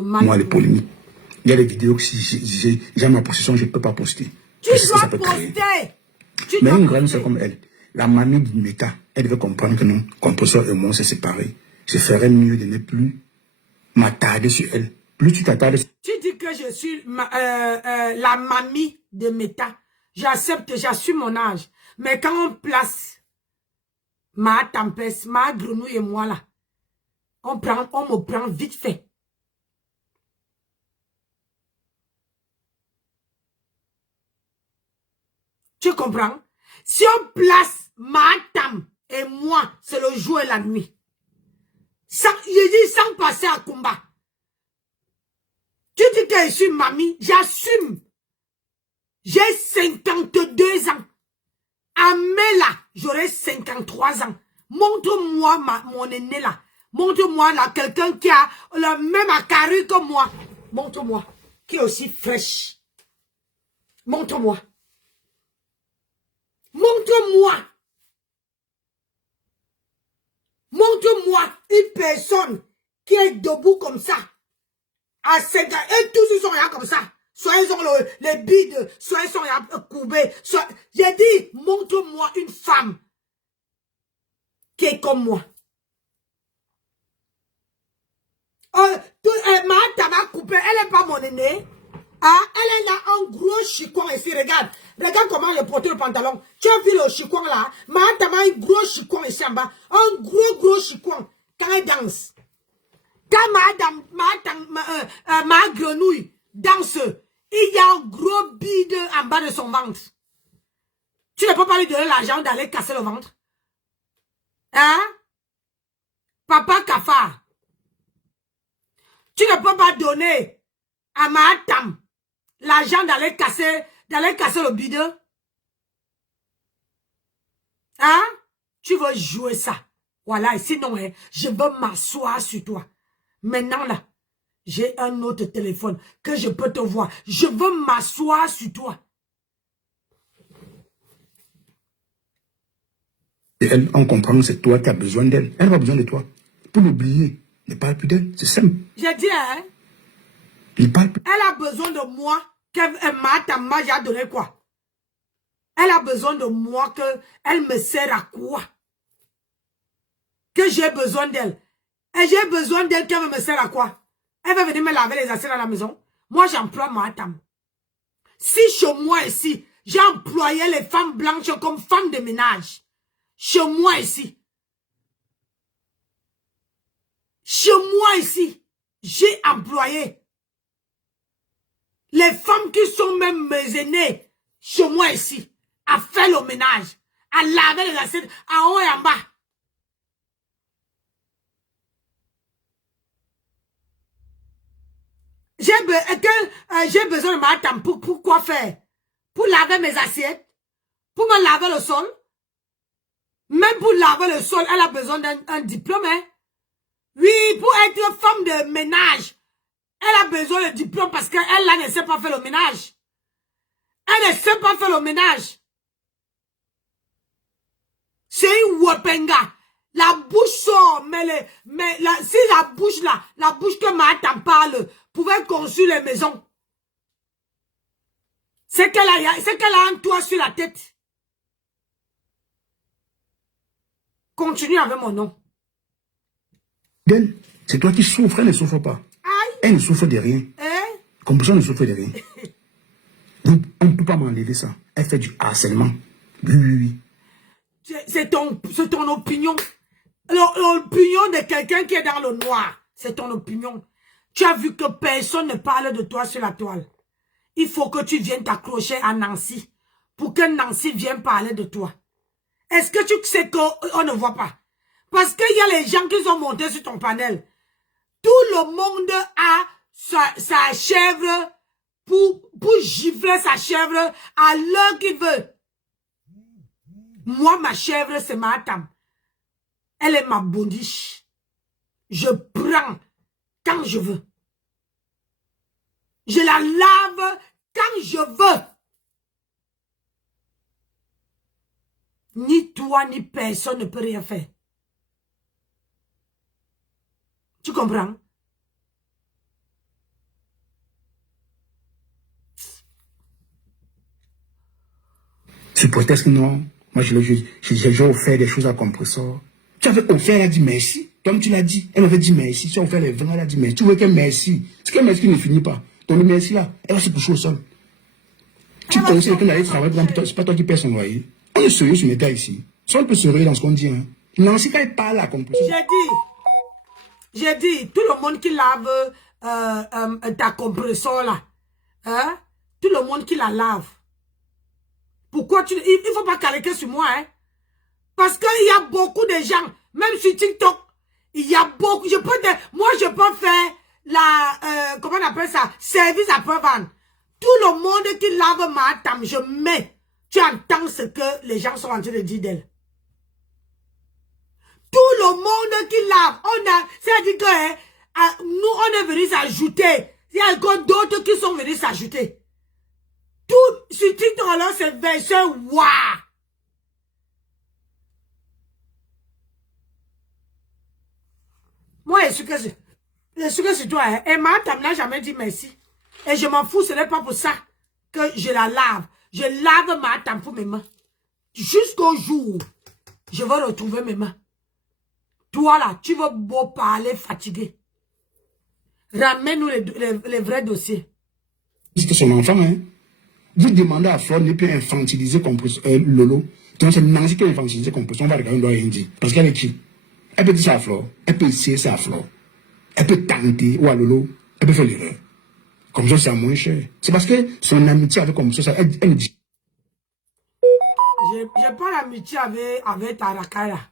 Moi, les polémiques. Il y a des vidéos que si j'ai ma possession, je ne peux pas poster. Tu dois poster. Mais une grande soeur comme elle, la mamie du méta, elle devait comprendre que non, compositeur et moi, c'est séparé. Je ferais mieux de ne plus m'attarder sur elle. Plus tu t'attardes sur... Tu dis que je suis la mamie de méta. J'accepte, j'assume mon âge. Mais quand on place ma tempête, ma grenouille et moi là, on me prend vite fait. Tu comprends? Si on place ma tam et moi, c'est le jour et la nuit. Je dis sans passer à combat. Tu dis que je suis mamie, j'assume. J'ai 52 ans. À Mela, j'aurai 53 ans. Montre-moi mon aîné là. Montre-moi là quelqu'un qui a le même acari que moi. Montre-moi. Qui est aussi fraîche. Montre-moi. Montre-moi. Montre-moi une personne qui est debout comme ça. À 50 ans. Et tous ils sont là comme ça. Soit ils ont les bides, soit ils sont là courbés. J'ai dit, montre-moi une femme qui est comme moi. Ma tabac coupé, elle n'est pas mon aînée. Ah, elle est là, un gros chicon ici, regarde. Regarde comment je porte le pantalon. Tu as vu le chicon là? Ma tabac a un gros chicon ici en bas. Un gros chicon. Quand elle danse. Quand ma grenouille danse, il y a un gros bide en bas de son ventre. Tu ne peux pas lui donner l'argent d'aller casser le ventre. Hein? Papa Kafar. Tu ne peux pas donner à ma tam l'argent d'aller casser le bide. Hein? Tu veux jouer ça. Voilà, et sinon, hein, je veux m'asseoir sur toi. Maintenant, là, j'ai un autre téléphone que je peux te voir. Je veux m'asseoir sur toi. Et elle, on comprend que c'est toi qui as besoin d'elle. Elle n'a pas besoin de toi. Pour l'oublier, ne parle plus d'elle. C'est simple. J'ai dit, hein? Il parle plus. Elle a besoin de moi. Ma j'ai donné quoi? Elle a besoin de moi elle me sert à quoi? Que j'ai besoin d'elle. Et j'ai besoin d'elle qu'elle me sert à quoi? Elle va venir me laver les assiettes à la maison. Moi, j'emploie ma tam. Si chez moi ici, j'ai employé les femmes blanches comme femmes de ménage. Chez moi ici. Chez moi ici, j'ai employé les femmes qui sont même mes aînées, chez moi ici, à faire le ménage, à laver les assiettes en haut et en bas. J'ai besoin de ma tante pour quoi faire? Pour laver mes assiettes? Pour me laver le sol? Même pour laver le sol, elle a besoin d'un diplôme. Hein? Oui, pour être femme de ménage, elle a besoin de diplôme parce qu'elle là ne sait pas faire le ménage. Elle ne sait pas faire le ménage. C'est une wapenga. La bouche sort, si la bouche là, la bouche que ma tante parle, pouvait construire les maisons. C'est qu'elle a un toit sur la tête. Continue avec mon nom. C'est toi qui souffres, elle ne souffre pas. Aïe. Elle ne souffre de rien. Comme ça, ne souffre de rien. On ne peut pas m'enlever ça. Elle fait du harcèlement. Oui. C'est ton opinion. L'opinion de quelqu'un qui est dans le noir. C'est ton opinion. Tu as vu que personne ne parle de toi sur la toile. Il faut que tu viennes t'accrocher à Nancy pour que Nancy vienne parler de toi. Est-ce que tu sais qu'on ne voit pas? Parce qu'il y a les gens qui sont montés sur ton panel. Tout le monde a sa chèvre pour gifler sa chèvre à l'heure qu'il veut. Moi, ma chèvre, c'est ma tam. Elle est ma boniche. Je prends quand je veux. Je la lave quand je veux. Ni toi, ni personne ne peut rien faire. Tu comprends? Sous prétexte que non, moi j'ai offert des choses à compresseur. Tu avais offert, elle a dit merci. Comme tu l'as dit, elle avait dit merci. Tu as offert les 20, elle a dit merci. Tu veux qu'elle merci. C'est qu'un merci qui ne finit pas. Donc le merci là, elle va se coucher au sol. Tu penses qu'elle allait travailler, c'est pas toi qui paie son loyer. On est sérieux sur l'état ici. Soit on peut se réveiller dans ce qu'on dit. Hein. Nancy, quand elle parle à compresseur. J'ai dit, tout le monde qui lave ta compresseur là, hein, tout le monde qui la lave. Pourquoi tu... Il ne faut pas caricature sur moi, hein. Parce qu'il y a beaucoup de gens, même sur TikTok, il y a beaucoup... moi, je peux faire la... comment on appelle ça? Service après-vente. Tout le monde qui lave ma table, je mets. Tu entends ce que les gens sont en train de dire d'elle. Tout le monde qui lave, c'est-à-dire que nous, on est venu s'ajouter. Il y a encore d'autres qui sont venus s'ajouter. Tout ce titre-là, c'est verset waouh. Moi, je suis que c'est toi. Hein. Et ma tante n'a jamais dit merci. Et je m'en fous, ce n'est pas pour ça que je la lave. Je lave ma tante pour mes mains. Jusqu'au jour où je vais retrouver mes mains. Toi là, tu veux beau parler fatigué. Ramène-nous les vrais dossiers. C'était son enfant, hein. Vous demandez à Flore de ne plus infantiliser Lolo. Donc c'est Nancy qui a infantilisé composition. On va regarder, on doit rien dire. Parce qu'elle est qui? Elle peut dire ça à Flore. Elle peut essayer ça à Flore. Elle peut tenter, ou à Lolo. Elle peut faire l'erreur. Comme ça, c'est à moins cher. C'est parce que son amitié avec composition, ça, elle dit. J'ai pas l'amitié avec Tarakaya.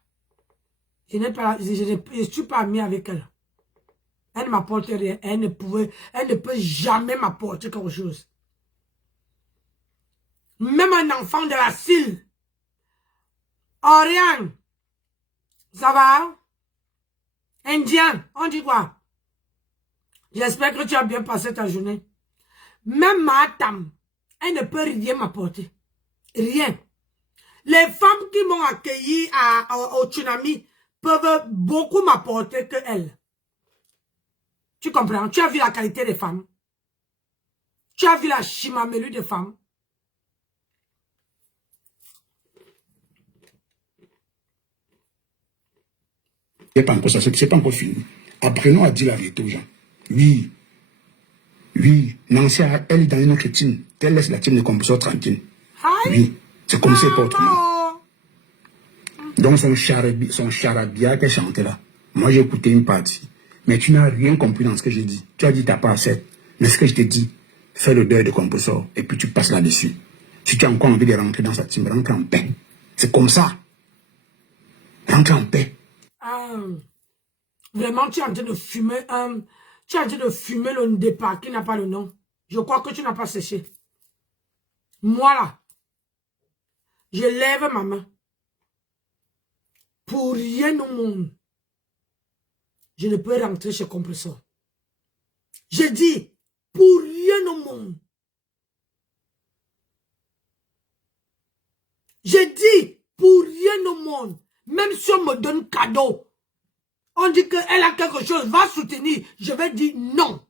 Je ne suis pas amie avec elle. Elle ne m'apporte rien. Elle ne peut jamais m'apporter quelque chose. Même un enfant de la Cile. Oriane. Ça va? Indien. On dit quoi? J'espère que tu as bien passé ta journée. Même ma tante, elle ne peut rien m'apporter. Rien. Les femmes qui m'ont accueilli au tsunami peuvent beaucoup m'apporter que elles. Tu comprends? Tu as vu la qualité des femmes. Tu as vu la chimamelu des femmes. C'est pas encore ça, c'est pas encore fini. Apprenons à dire la vérité aux gens. Oui. Oui. Nancy, elle est dans une autre team. Elle laisse la team de composition tranquille. Oui. C'est comme ça, pas autrement. Donc son charabia qu'elle chantait là. Moi j'ai écouté une partie. Mais tu n'as rien compris dans ce que j'ai dit. Tu as dit t'as pas assez. Mais ce que je t'ai dit, fais le deuil de composition et puis tu passes là-dessus. Si tu as encore envie de rentrer dans sa team, rentre en paix. C'est comme ça. Rentre en paix. Vraiment, tu es en train de fumer tu es en train de fumer le départ qui n'a pas le nom. Je crois que tu n'as pas séché. Moi là, je lève ma main. Pour rien au monde, je ne peux rentrer chez Compresseur. Je dis, pour rien au monde. Je dis, pour rien au monde. Même si on me donne cadeau, on dit qu'elle a quelque chose, va soutenir. Je vais dire non.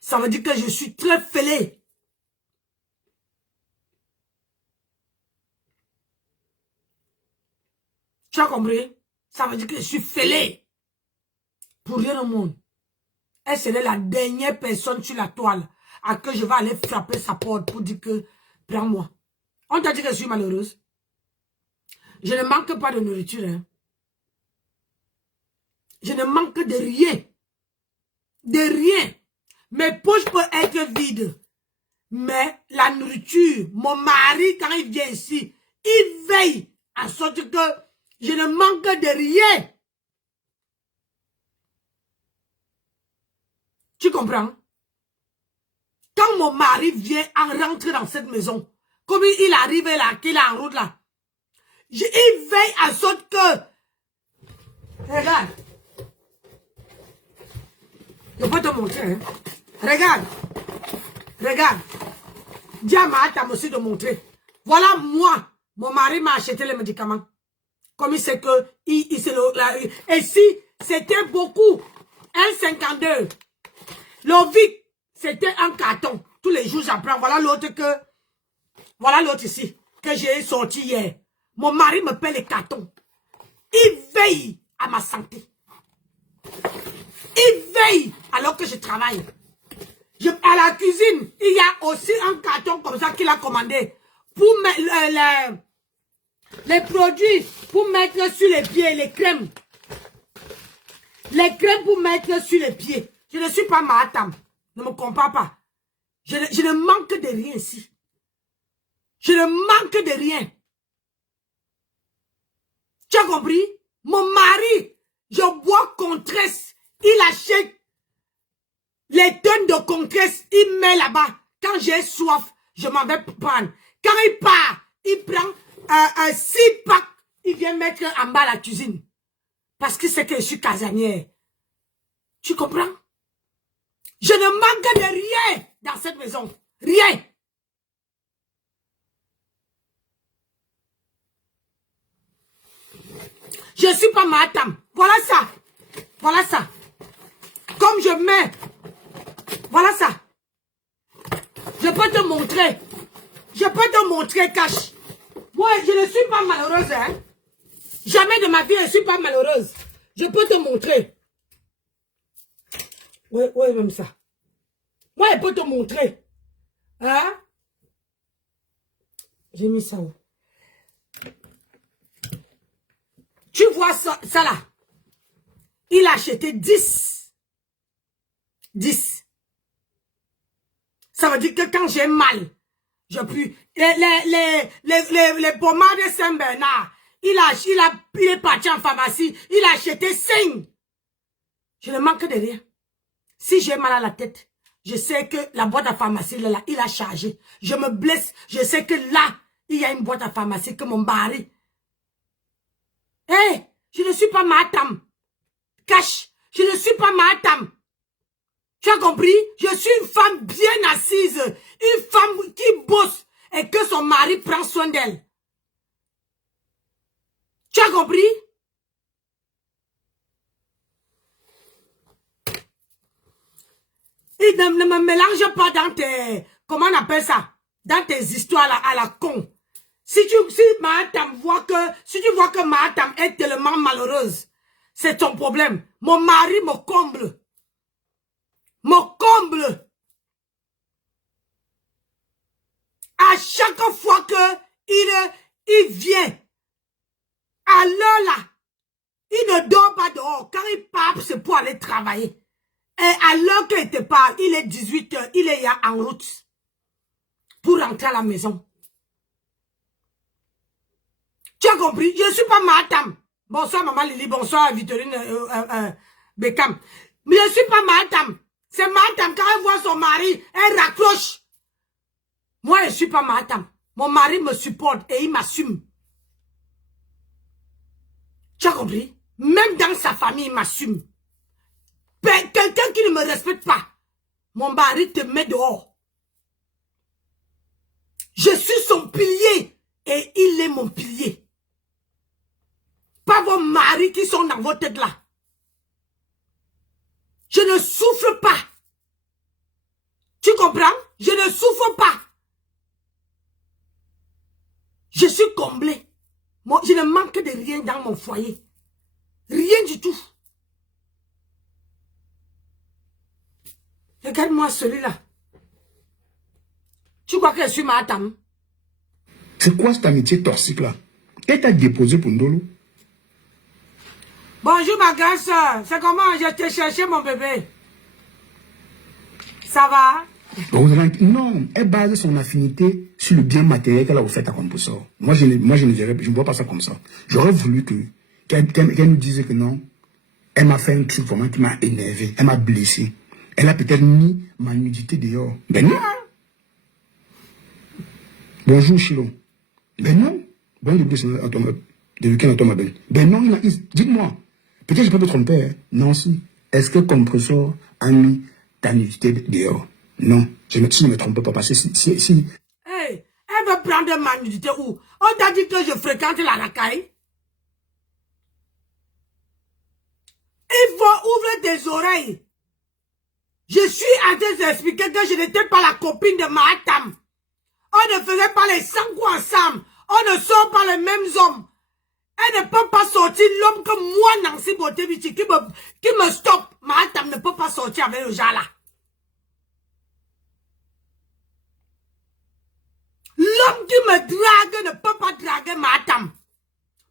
Ça veut dire que je suis très fêlé. Tu as compris? Ça veut dire que je suis fêlé. Pour rien au monde. Elle serait la dernière personne sur la toile à que je vais aller frapper sa porte pour dire que prends-moi. On t'a dit que je suis malheureuse. Je ne manque pas de nourriture. Hein. Je ne manque de rien. De rien. Mes poches peuvent être vides. Mais la nourriture, mon mari, quand il vient ici, il veille à sorte que je ne manque de rien. Tu comprends? Quand mon mari vient en rentrer dans cette maison, comme il arrive là, qu'il est en route là, il veille à sorte que... Regarde. Je peux te montrer. Hein? Regarde. Regarde. Dis à ma tante aussi de montrer. Voilà moi. Mon mari m'a acheté les médicaments. Comme il sait que... Et si c'était beaucoup, 1,52. L'Ovic, c'était un carton. Tous les jours, j'apprends. Voilà l'autre ici, que j'ai sorti hier. Mon mari me paie les cartons. Il veille à ma santé. Il veille alors que je travaille. À la cuisine, il y a aussi un carton comme ça qu'il a commandé. Pour mettre les produits, pour mettre sur les pieds, les crèmes. Les crèmes pour mettre sur les pieds. Je ne suis pas Mahatam. Ne me compare pas. Je ne manque de rien ici. Je ne manque de rien. Tu as compris? Mon mari, je bois Contresse. Il achète les tonnes de Contresse. Il met là-bas. Quand j'ai soif, je m'en vais prendre. Quand il part, il prend un 6 packs. Il vient mettre en bas la cuisine. Parce que c'est que je suis casanière. Tu comprends? Je ne manque de rien dans cette maison. Rien. Je ne suis pas Mahatam. Voilà ça. Voilà ça. Comme je mets. Voilà ça. Je peux te montrer. Je peux te montrer, cache. Moi, je ne suis pas malheureuse. Hein? Jamais de ma vie, je ne suis pas malheureuse. Je peux te montrer. Ouais, même ça. Moi, je peux te montrer. Hein? J'ai mis ça où? Tu vois ça là? Il a acheté 10. 10. Ça veut dire que quand j'ai mal, je puis... Les pommades Saint-Bernard, il est parti en pharmacie, il a acheté 5. Je ne manque de rien. Si j'ai mal à la tête, je sais que la boîte à pharmacie, là, il a chargé. Je me blesse, je sais que là, il y a une boîte à pharmacie que mon mari. Hé, je ne suis pas Mahatam. Cache, je ne suis pas Mahatam. Tu as compris? Je suis une femme bien assise. Une femme qui bosse et que son mari prend soin d'elle. Tu as compris? Et ne me mélange pas dans tes... Comment on appelle ça? Dans tes histoires à la con. Si tu vois que Mahatam est tellement malheureuse, c'est ton problème. Mon mari me comble. Me comble. À chaque fois que il vient, à l'heure là, il ne dort pas dehors. Quand il part, c'est pour aller travailler. Et à l'heure qu'il te parle, il est 18 h, il est en route pour rentrer à la maison. Tu as compris? Je ne suis pas Mahatam. Bonsoir Maman Lily, bonsoir Victorine Beckham. Mais je ne suis pas Mahatam. C'est Mahatam, quand elle voit son mari, elle raccroche. Moi, je ne suis pas Mahatam. Mon mari me supporte et il m'assume. Tu as compris? Même dans sa famille, il m'assume. Quelqu'un qui ne me respecte pas, mon mari te met dehors. Je suis son pilier et il est mon pilier. Pas vos maris qui sont dans votre tête là. Je ne souffre pas. Tu comprends? Je ne souffre pas. Je suis comblé. Moi, je ne manque de rien dans mon foyer. Rien du tout. Regarde-moi celui-là. Tu crois que je suis Mahatam? C'est quoi cette amitié toxique là? Elle t'a déposé pour Ndolo? Bonjour ma grande soeur. C'est comment je t'ai cherché mon bébé? Ça va? Non, elle base son affinité sur le bien matériel qu'elle a offert à Composor. Moi, je ne vois pas ça comme ça. J'aurais voulu qu'elle nous dise que non, elle m'a fait un truc vraiment qui m'a énervé, elle m'a blessé. Elle a peut-être mis ma nudité dehors. Ben non. Bonjour Chilo. Ben non. Bon de week-end à toi, ma belle. Ben non, dites-moi. Peut-être que je peux me tromper. Hein. Non, si. Est-ce que Composor a mis ta nudité dehors? Non. Je ne me trompe pas. Parce que si... Hey, elle veut prendre ma nudité où? On t'a dit que je fréquente la racaille. Il faut ouvrir tes oreilles. Je suis en train d'expliquer que je n'étais pas la copine de Mahatam. On ne faisait pas les 100 coups ensemble. On ne sort pas les mêmes hommes. Elle ne peut pas sortir l'homme que moi, Nancy Botevici, qui me stoppe. Mahatam ne peut pas sortir avec le genre là. L'homme qui me drague ne peut pas draguer Mahatam.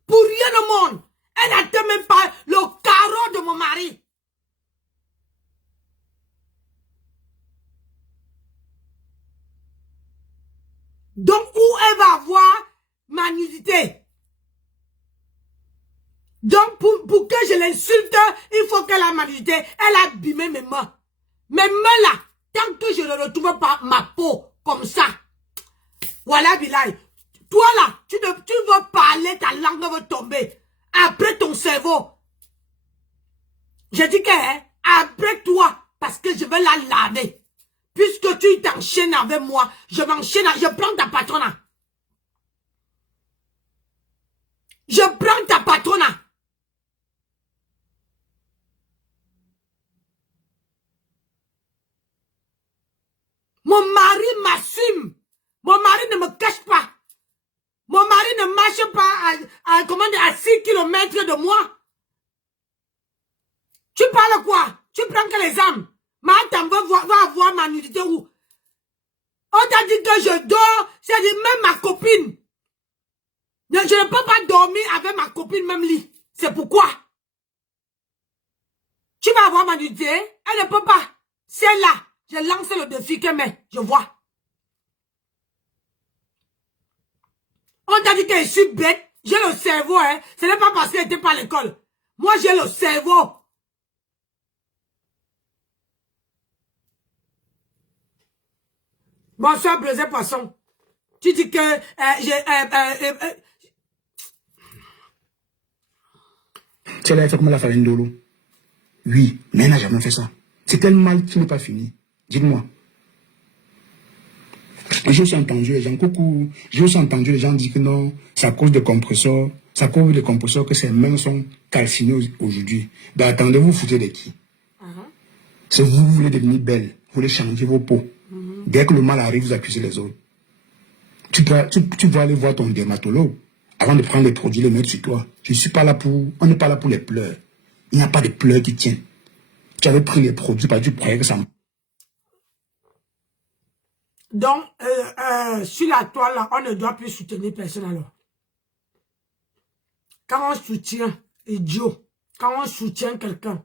Pour rien au monde. Elle n'atteint même pas le carreau de mon mari. Donc, où elle va avoir ma nudité? Donc, pour que je l'insulte, il faut qu'elle a ma nudité. Elle a abîmé mes mains. Mes mains là, tant que je ne retrouve pas ma peau comme ça. Voilà, Bilal. Toi là, tu veux parler, ta langue va tomber. Après ton cerveau. Je dis que, hein, après toi, parce que je vais la laver. Puisque tu t'enchaînes avec moi, je m'enchaîne, je prends ta patrona. Je prends ta patrona. Mon mari m'assume. Mon mari ne me cache pas. Mon mari ne marche pas à 6 km de moi. Tu parles quoi? Tu prends que les âmes. Mahatam va avoir ma nudité où? On t'a dit que je dors, c'est dit même ma copine. Je ne peux pas dormir avec ma copine même lit. C'est pourquoi. Tu vas avoir ma nudité? Elle ne peut pas. C'est là. J'ai lancé le défi que je vois. On t'a dit que je suis bête. J'ai le cerveau, hein. Ce n'est pas parce qu'elle n'était pas à l'école. Moi, j'ai le cerveau. Bonsoir, Blaise Poisson. Tu dis que Tu l'as fait comme la farine d'Olo. Oui, mais elle n'a jamais fait ça. C'est tel mal qui n'est pas fini. Dites-moi. J'ai aussi entendu les gens, coucou, j'ai aussi entendu les gens dire que non, c'est à cause des compresseurs, c'est à cause des compresseurs que ses mains sont calcinées aujourd'hui. Ben attendez, vous foutez de qui? Si vous voulez devenir belle, vous voulez changer vos peaux. Dès que le mal arrive, vous accusez les autres. Tu dois aller voir ton dermatologue avant de prendre les produits, les mettre sur toi. Je ne suis pas là pour... On n'est pas là pour les pleurs. Il n'y a pas de pleurs qui tiennent. Tu avais pris les produits parce que tu croyais que ça... Donc, sur la toile, là, on ne doit plus soutenir personne alors. Quand on soutient, idiot, quand on soutient quelqu'un,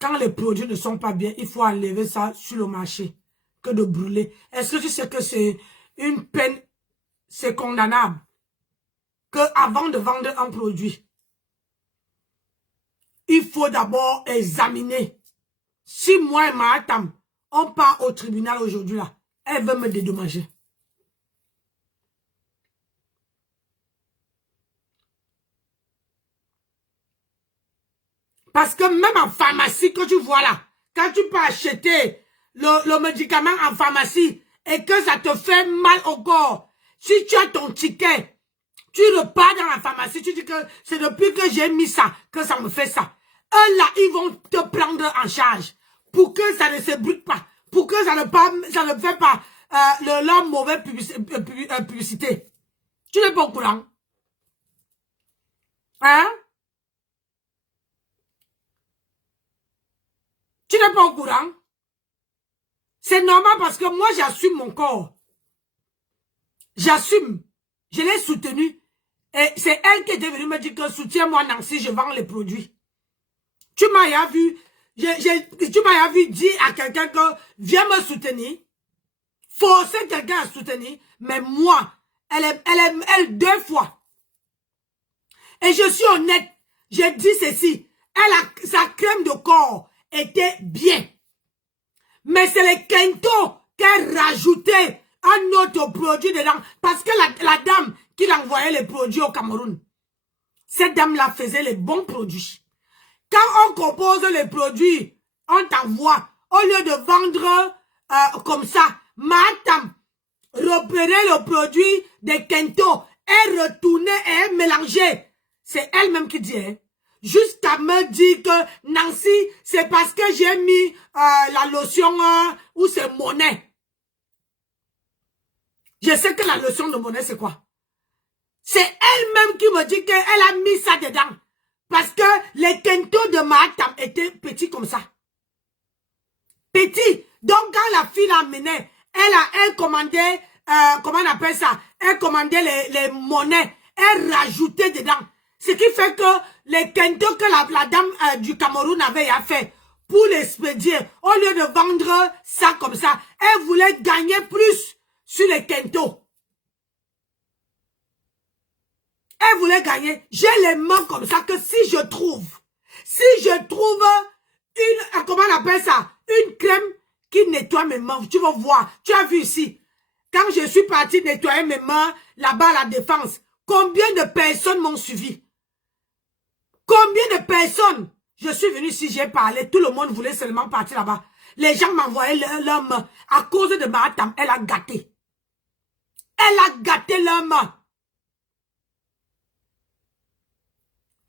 quand les produits ne sont pas bien, il faut enlever ça sur le marché que de brûler. Est-ce que tu sais que c'est une peine, c'est condamnable que avant de vendre un produit, il faut d'abord examiner. Si moi et Mahatam, on part au tribunal aujourd'hui là, elle veut me dédommager. Parce que même en pharmacie, que tu vois là, quand tu peux acheter le médicament en pharmacie et que ça te fait mal au corps, si tu as ton ticket, tu repars dans la pharmacie, tu dis que c'est depuis que j'ai mis ça, que ça me fait ça. Eux là, ils vont te prendre en charge pour que ça ne se brûle pas, pour que ça ne fait pas leur mauvaise publicité. Tu n'es pas au courant? Hein? Tu n'es pas au courant? C'est normal parce que moi, j'assume mon corps. J'assume. Je l'ai soutenu. Et c'est elle qui est venue me dire que soutiens-moi Nancy, je vends les produits. Tu m'as vu, tu m'as vu dire à quelqu'un que viens me soutenir. Forcer quelqu'un à soutenir. Mais moi, elle 2 fois. Et je suis honnête. J'ai dit ceci. Sa crème de corps était bien. Mais c'est les Kento qui a rajouté un autre produit dedans. Parce que la dame qui envoyait les produits au Cameroun, cette dame-là faisait les bons produits. Quand on compose les produits, on t'envoie. Au lieu de vendre comme ça, Mahatam reprenait le produit des Kento et retournait et mélangeait. C'est elle-même qui dit, hein. jusqu'à me dire que Nancy, c'est parce que j'ai mis la lotion ou c'est monnaie. Je sais que la lotion de monnaie, c'est quoi? C'est elle-même qui me dit qu'elle a mis ça dedans. Parce que les kentos de Mahatam étaient petits comme ça. Petits. Donc, quand la fille l'amenait, elle commandait, comment on appelle ça? Elle commandait les monnaies. Elle rajoutait dedans. Ce qui fait que les kentos que la dame du Cameroun avait fait pour l'expédier, au lieu de vendre ça comme ça, elle voulait gagner plus sur les kentos. Elle voulait gagner. J'ai les mains comme ça que si je trouve une, comment on appelle ça? Une crème qui nettoie mes mains. Tu vas voir. Tu as vu ici. Quand je suis partie nettoyer mes mains, là-bas à la défense, combien de personnes m'ont suivi? Combien de personnes? Je suis venue ici, j'ai parlé. Tout le monde voulait seulement partir là-bas. Les gens m'envoyaient leurs mains. À cause de Mahatam, elle a gâté. Elle a gâté leurs mains.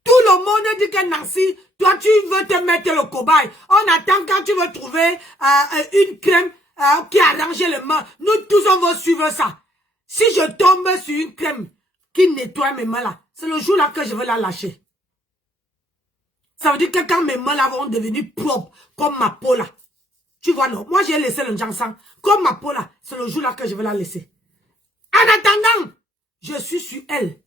Tout le monde dit que Nancy, toi tu veux te mettre le cobaye. On attend quand tu veux trouver une crème qui arrange les mains. Nous tous on va suivre ça. Si je tombe sur une crème qui nettoie mes mains là, c'est le jour là que je vais la lâcher. Ça veut dire que quand mes mains là vont devenir propres, comme ma peau là. Tu vois non, moi j'ai laissé le jansan. Comme ma peau là, c'est le jour là que je vais la laisser. En attendant, je suis sur elle.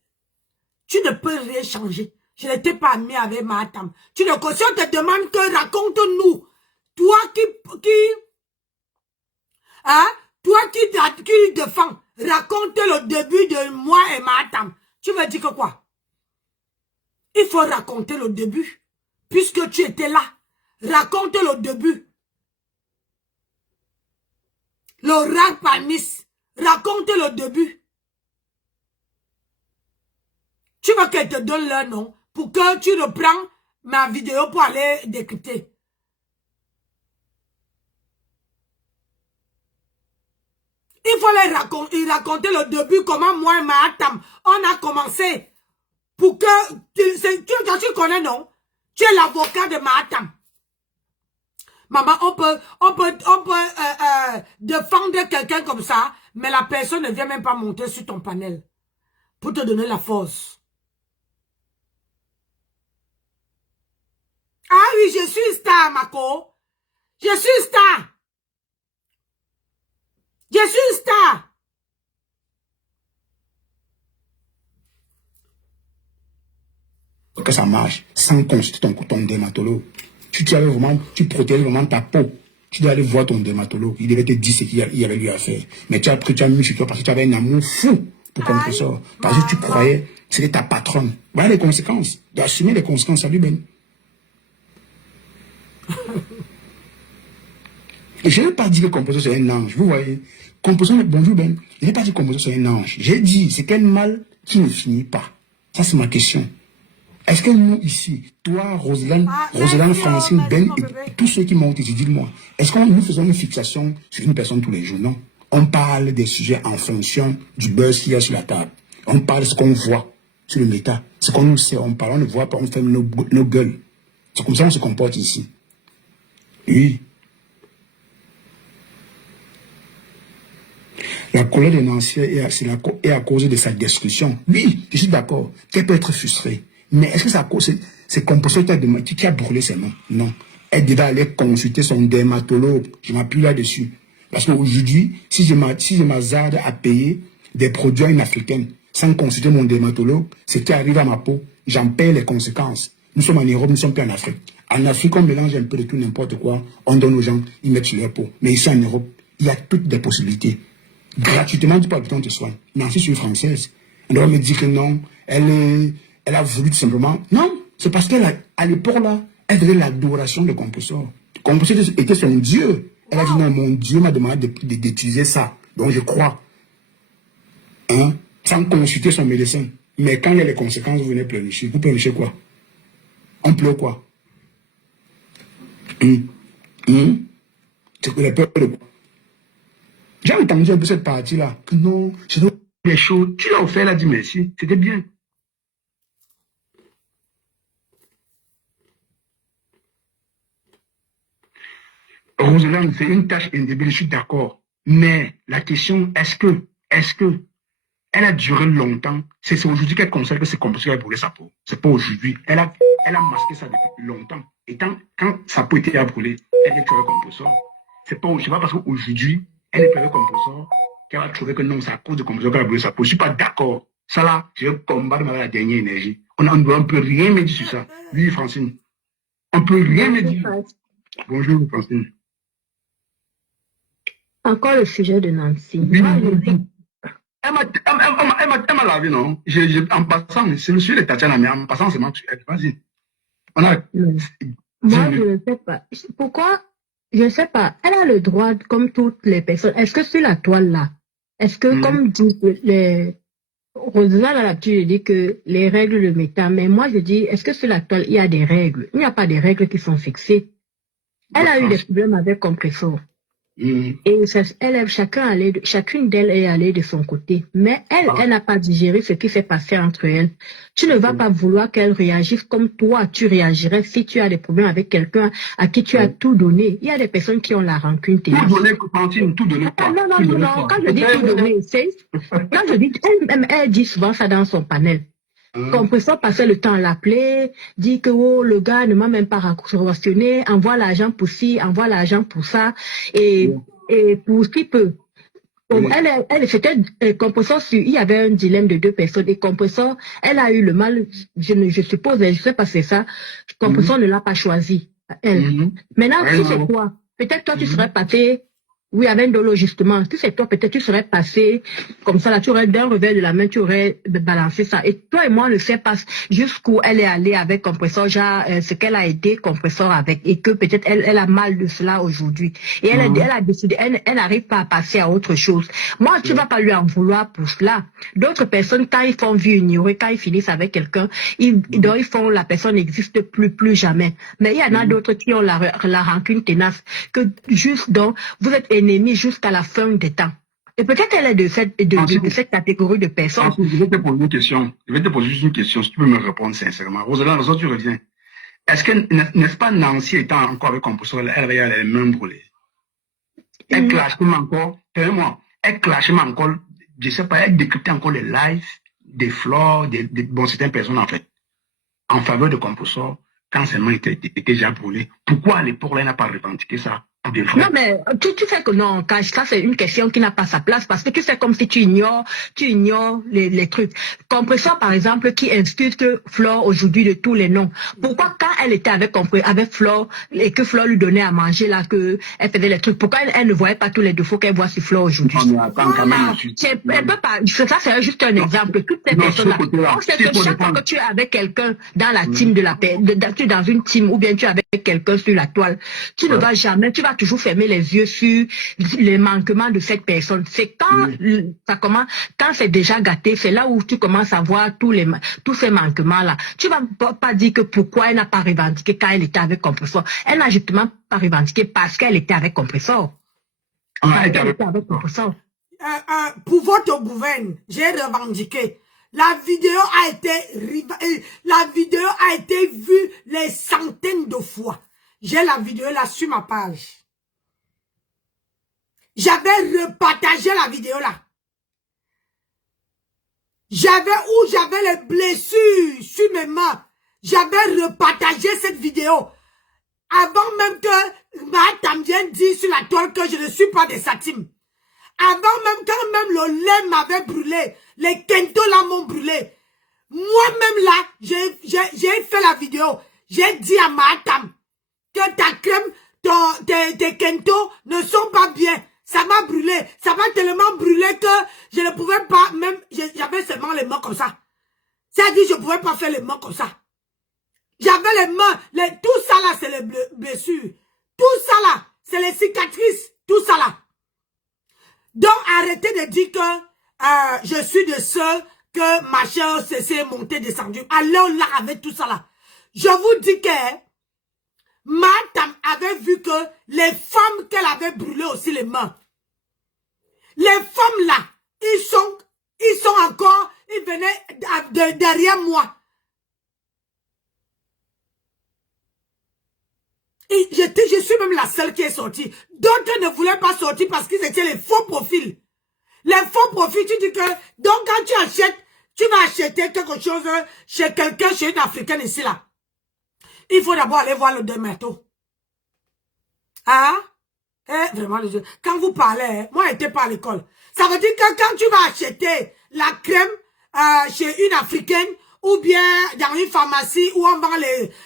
Tu ne peux rien changer. Je n'étais pas amie avec Mahatam. Tu ne cautionnes, on te demande que raconte-nous. Toi qui défends, raconte le début de moi et Mahatam. Tu veux dire que quoi? Il faut raconter le début. Puisque tu étais là. Raconte le début. Le rat parmis. Raconte le début. Tu veux qu'elle te donne leur nom pour que tu reprends ma vidéo pour aller décrypter. Il faut les raconter le début, comment moi et Mahatam, on a commencé. Pour que, tu connais non? Tu es l'avocat de Mahatam. Maman, on peut défendre quelqu'un comme ça, mais la personne ne vient même pas monter sur ton panel pour te donner la force. Ah oui, je suis star, Mako. Je suis star. Je suis star. Que ça marche sans consulter ton dermatologue. Si tu avais vraiment, tu protèges vraiment ta peau, tu dois aller voir ton dermatologue. Il devait te dire ce qu'il y avait lui à faire. Mais tu as pris, tu as mis sur toi parce que tu avais un amour fou pour Compressor. Parce que tu croyais que c'était ta patronne. Voilà les conséquences. D'assumer les conséquences. Salut Ben. Et je n'ai pas dit que Compressor c'est un ange. Vous voyez. Compressor, bonjour Ben. Je n'ai pas dit que Compressor c'est un ange. J'ai dit, c'est quel mal qui ne finit pas. Ça c'est ma question. Est-ce que nous ici, toi, Roselaine, Francine, Ben, et tous ceux qui m'ont dit, dis-moi, est-ce que nous faisons une fixation sur une personne tous les jours? Non. On parle des sujets en fonction du buzz qu'il y a sur la table. On parle de ce qu'on voit sur le méta. Ce qu'on nous sait, on parle, on ne voit pas, on fait nos gueules. C'est comme ça qu'on se comporte ici. Oui. La colère de Nancy est à cause de sa destruction. Oui, je suis d'accord. Elle peut être frustrée. Mais est-ce que c'est Compressor qui a brûlé ses mains? Non. Elle devait aller consulter son dermatologue. Je m'appuie là-dessus. Parce qu'aujourd'hui, si je m'hazarde à payer des produits à une africaine sans consulter mon dermatologue, ce qui arrive à ma peau, j'en paye les conséquences. Nous sommes en Europe, nous ne sommes plus en Afrique. En Afrique, on mélange un peu de tout, n'importe quoi. On donne aux gens, ils mettent sur leur peau. Mais ici en Europe, il y a toutes des possibilités. Gratuitement, tu peux habiter, on te soigne. Nancy, je suis française. On doit me dire que non, elle a voulu tout simplement. Non, c'est parce qu'à l'époque là, elle faisait l'adoration de Compressor. Compressor était son Dieu. Elle a dit non, mon Dieu m'a demandé d'utiliser ça. Donc je crois. Hein? Sans consulter son médecin. Mais quand il y a les conséquences, vous venez pleurnicher. Vous pleurnichez quoi? On pleure quoi? C'est que les peurs de quoi? J'ai entendu un peu cette partie-là. Que non, c'est des choses. Tu l'as offert, elle a dit merci. C'était bien. Roselyne, c'est une tâche indébile, je suis d'accord. Mais la question, est-ce que elle a duré longtemps? C'est aujourd'hui qu'elle constate que c'est composé a brûlé sa peau. C'est pas aujourd'hui. Elle a masqué ça depuis longtemps. Et quand sa peau était brûlée, elle est avec compresseur. C'est pas parce qu'aujourd'hui, elle est avec compresseur qu'elle va trouver que non, c'est à cause de compresseur qu'elle a brûlé sa peau. Je suis pas d'accord. Ça là, je vais combattre avec la dernière énergie. On ne peut rien me dire sur ça. Oui, Francine. On peut rien me dire. Bonjour, Francine. Encore le sujet de Nancy. Oui, elle m'a lavé, non? En passant, c'est le sujet de Tatiana, mais en passant, c'est moi tu elle. Vas-y. On a. Moi, je ne sais pas. Pourquoi? Je ne sais pas. Elle a le droit, comme toutes les personnes. Est-ce que sur la toile là, est-ce que, comme dit les. Roselyne a l'habitude de dire que les règles le méta, mais moi je dis, est-ce que sur la toile, il y a des règles? Il n'y a pas des règles qui sont fixées. Elle a eu des problèmes avec Compressor. Et chacune d'elles est allée de son côté. Mais elle n'a pas digéré ce qui s'est passé entre elles. Tu ne vas pas vouloir qu'elle réagisse comme toi, tu réagirais si tu as des problèmes avec quelqu'un à qui tu as tout donné. Il y a des personnes qui ont la rancune ténace. Tout donné, Francine, tout donné quoi? Non, quand je dis tout donné, quand je dis, elle dit souvent ça dans son panel. Compressor passait le temps à l'appeler, dit que oh, le gars ne m'a même pas rationné, envoie l'argent pour ci, envoie l'argent pour ça, et pour ce qu'il peut. C'était Compressor, il y avait un dilemme de deux personnes, et Compressor, elle a eu le mal, je suppose, je sais pas c'est ça, Compressor ne l'a pas choisi, elle. Maintenant, si c'est toi, peut-être toi tu serais passé. Oui, avec Dolo, justement. Si c'est toi, peut-être tu serais passé comme ça, là, tu aurais d'un revers de la main, tu aurais balancé ça. Et toi et moi, on ne sait pas jusqu'où elle est allée avec Compressor, genre, ce qu'elle a aidé Compressor avec, et que peut-être elle a mal de cela aujourd'hui. Et elle a décidé, elle n'arrive pas à passer à autre chose. Moi, tu vas pas lui en vouloir pour cela. D'autres personnes, quand ils font vie ignorée, quand ils finissent avec quelqu'un, ils font, la personne n'existe plus jamais. Mais il y en a d'autres qui ont la rancune ténace, que juste donc, vous êtes ennemis jusqu'à la fin des temps. Et peut-être elle est de cette catégorie de personnes. Je vais te poser une question. Je vais te poser juste une question, si tu peux me répondre sincèrement. Roselyne, lorsque tu reviens, est-ce que, n'est-ce pas Nancy étant encore avec Compressor, elle avait les mains brûlées? Elle clashait encore, elle clashait encore, je sais pas, elle décryptait encore les lives des Flore, bon, certaines personnes en fait, en faveur de Compressor, quand ses mains étaient déjà brûlées. Pourquoi à l'époque, là, elle n'a pas revendiqué ça? Non, mais tu sais que non, Cash, ça c'est une question qui n'a pas sa place parce que tu fais comme si tu ignores les trucs. Compressor, par exemple, qui insulte Flore aujourd'hui de tous les noms. Pourquoi quand elle était avec Flore et que Flore lui donnait à manger là, que elle faisait les trucs, pourquoi elle ne voyait pas tous les défauts qu'elle voit sur Flore aujourd'hui? Elle peut pas, ça c'est juste un exemple. Toutes ces personnes-là. On sait que chaque fois que tu es avec quelqu'un dans la team de la paix, tu es dans une team ou bien tu es avec quelqu'un sur la toile, tu ne vas jamais, tu vas toujours fermer les yeux sur les manquements de cette personne. C'est quand ça commence, quand c'est déjà gâté, c'est là où tu commences à voir tous ces manquements-là. Tu vas pas dire que pourquoi elle n'a pas revendiqué quand elle était avec Compressor. Elle n'a justement pas revendiqué parce qu'elle était avec Compressor. Elle était avec Compressor. Pour votre gouvernement, j'ai revendiqué. La vidéo a été vue les centaines de fois. J'ai la vidéo là sur ma page. J'avais repartagé la vidéo là. J'avais les blessures sur mes mains. J'avais repartagé cette vidéo. Avant même que Mahatam vienne dire sur la toile que je ne suis pas des Satim. Avant même, quand même le lait m'avait brûlé. Les kentos là m'ont brûlé. Moi-même là, j'ai fait la vidéo. J'ai dit à Mahatam que ta crème, tes kentos ne sont pas bien. Ça m'a brûlé. Ça m'a tellement brûlé que je ne pouvais pas, même, j'avais seulement les mains comme ça. C'est-à-dire, je ne pouvais pas faire les mains comme ça. J'avais les mains, tout ça là, c'est les blessures. Tout ça là, c'est les cicatrices. Tout ça là. Donc, arrêtez de dire que je suis de ceux que ma chère s'est montée, descendue. Alors là, avec tout ça là. Je vous dis que Mahatam avait vu que les femmes qu'elle avait brûlées aussi les mains. Les femmes là, ils sont encore, ils venaient derrière moi. Et je suis même la seule qui est sortie. D'autres ne voulaient pas sortir parce qu'ils étaient les faux profils. Les faux profils, tu dis que... Donc, quand tu achètes, tu vas acheter quelque chose chez quelqu'un, chez une Africaine ici, là. Il faut d'abord aller voir le dermato. Hein? Vraiment, quand vous parlez, moi, je n'étais pas à l'école. Ça veut dire que quand tu vas acheter la crème chez une Africaine, ou bien dans une pharmacie où on vend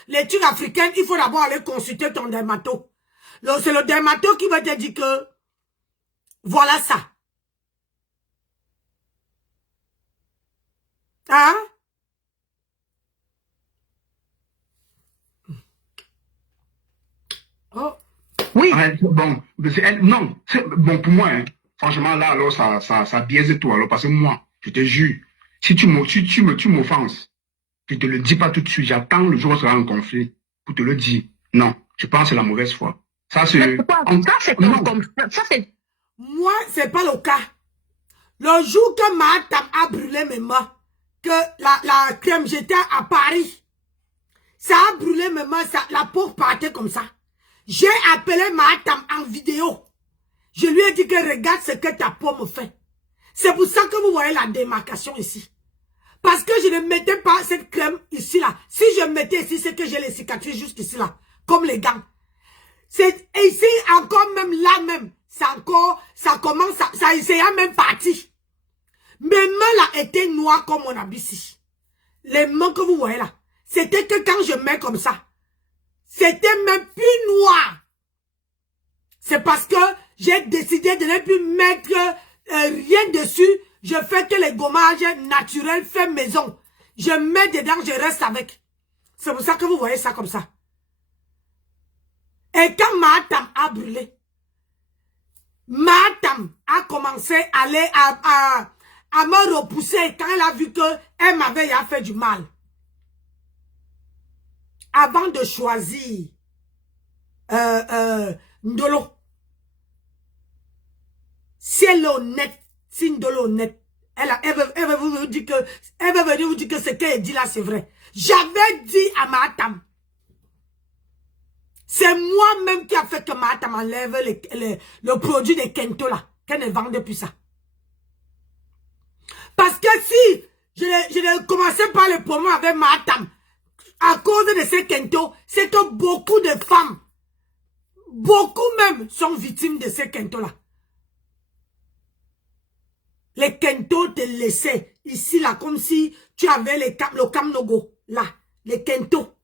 les trucs africains, il faut d'abord aller consulter ton dermato. C'est le dermato qui va te dire que voilà ça. Hein? Oh. Oui. Bon, non, bon pour moi, hein, franchement là, alors ça biaise tout. Alors parce que moi, je te jure, si tu m'offenses, je te le dis pas tout de suite, j'attends le jour où on sera en conflit pour te le dire. Non, je pense que c'est la mauvaise foi. Ça c'est... Moi, c'est pas le cas. Le jour que Mahatam a brûlé mes mains, que la crème, j'étais à Paris, ça a brûlé mes mains, la peau partait comme ça. J'ai appelé Mahatam en vidéo. Je lui ai dit que regarde ce que ta peau me fait. C'est pour ça que vous voyez la démarcation ici. Parce que je ne mettais pas cette crème ici là. Si je mettais ici, c'est que j'ai les cicatrices jusqu'ici là. Comme les gants. C'est ici encore même là même. Ça commence, ça a même parti. Mes mains là étaient noires comme mon habit ici. Les mains que vous voyez là. C'était que quand je mets comme ça. C'était même plus noir. C'est parce que j'ai décidé de ne plus mettre rien dessus. Je fais que les gommages naturels faits maison. Je mets dedans, je reste avec. C'est pour ça que vous voyez ça comme ça. Et quand Mahatam a brûlé, Mahatam a commencé à aller à me repousser quand elle a vu que elle m'avait fait du mal. Avant de choisir Ndolo. Si elle est honnête, si Ndolo est honnête, elle veut vous dire que ce qu'elle dit là, c'est vrai. J'avais dit à Mahatam, c'est moi-même qui a fait que Mahatam enlève le produit de Kento là, qu'elle ne vendait plus ça. Parce que si je ne commençais pas le promo avec Mahatam, à cause de ces Kento, c'est que beaucoup de femmes, beaucoup même, sont victimes de ces Kento là. Les Kento te laissaient ici là, comme si tu avais le Kamnogo là. Les Kento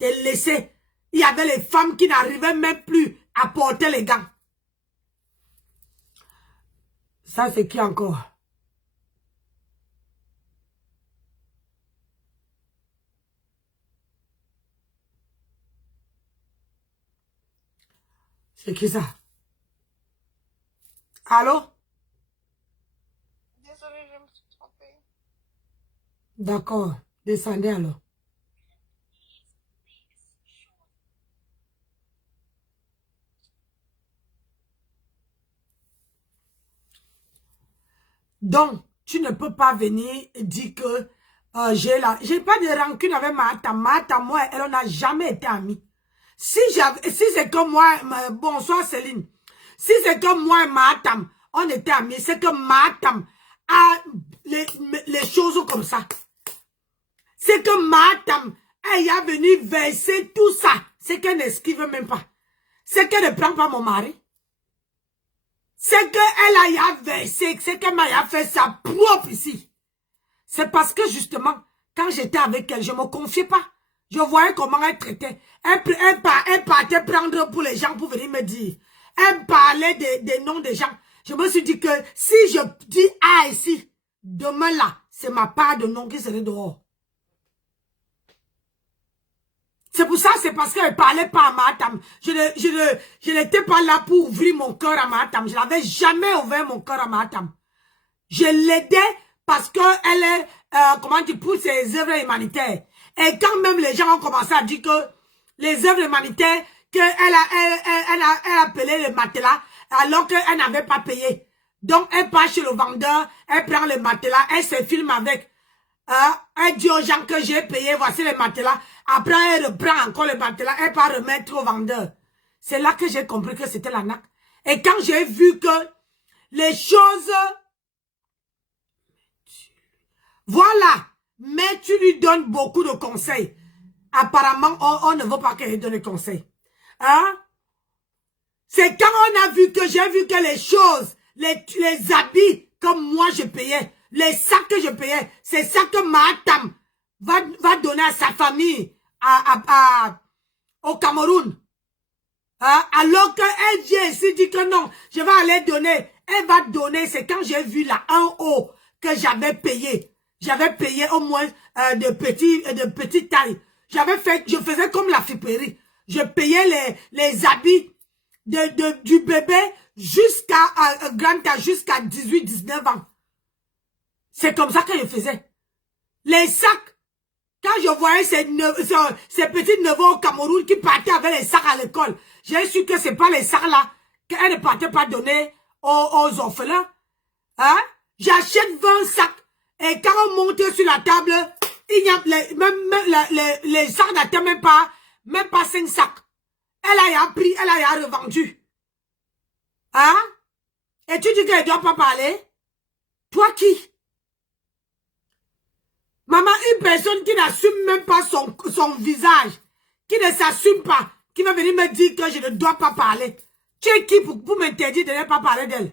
te laissaient. Il y avait les femmes qui n'arrivaient même plus à porter les gants. Ça, c'est qui encore? C'est qui ça? Allô? Désolée, je me suis trompée. D'accord. Descendez alors. Donc, tu ne peux pas venir dire que j'ai pas de rancune avec Mahatam. Mahatam, moi, elle n'a jamais été amie. Si c'est que moi, bonsoir Céline. Si c'est que moi et Mahatam, on était amis, c'est que Mahatam a les choses comme ça. C'est que Mahatam, elle est venue verser tout ça. C'est qu'elle n'esquive même pas. C'est qu'elle ne prend pas mon mari. C'est qu'elle a versé, c'est qu'elle m'a fait sa propre ici. C'est parce que justement, quand j'étais avec elle, je ne me confiais pas. Je voyais comment elle traitait. Elle partait prendre pour les gens pour venir me dire. Elle parlait des noms des gens. Je me suis dit que si je dis A ici, demain là, c'est ma part de nom qui serait dehors. C'est pour ça, c'est parce qu'elle ne parlait pas à Mahatam. Je n'étais pas là pour ouvrir mon cœur à Mahatam. Je n'avais jamais ouvert mon cœur à Mahatam. Je l'aidais parce qu'elle est, comment dire, pour ses œuvres humanitaires. Et quand même les gens ont commencé à dire que les œuvres humanitaires, qu'elle a appelé le matelas alors qu'elle n'avait pas payé. Donc elle part chez le vendeur, elle prend le matelas, elle se filme avec. Elle dit aux gens que j'ai payé, voici les matelas. Après, elle reprend encore les matelas, elle va remettre au vendeur. C'est là que j'ai compris que c'était l'arnaque. Et quand j'ai vu que les choses... Voilà. Mais tu lui donnes beaucoup de conseils. Apparemment, on ne veut pas qu'elle lui donne des conseils. Hein? C'est quand on a vu que j'ai vu que les choses, les habits, comme moi je payais, les sacs que je payais, c'est ça que Mahatam va donner à sa famille au Cameroun. Hein? Alors qu'elle vient ici dit que non, je vais aller donner. Elle va donner, c'est quand j'ai vu là en haut que j'avais payé. J'avais payé au moins de petite taille. Je faisais comme la friperie. Je payais les habits du bébé jusqu'à grand âge, jusqu'à 18-19 ans. C'est comme ça que je faisais. Les sacs, quand je voyais ces petits neveux au Cameroun qui partaient avec les sacs à l'école, j'ai su que c'est pas les sacs là qu'elle ne partait pas donner aux orphelins. Hein? J'achète 20 sacs. Et quand on monte sur la table, il y a les sacs n'atteint même pas 5 sacs. Elle a pris, elle a revendu. Hein? Et tu dis qu'elle ne doit pas parler? Toi qui? Maman, une personne qui n'assume même pas son visage, qui ne s'assume pas, qui va venir me dire que je ne dois pas parler. Tu es qui pour m'interdire de ne pas parler d'elle?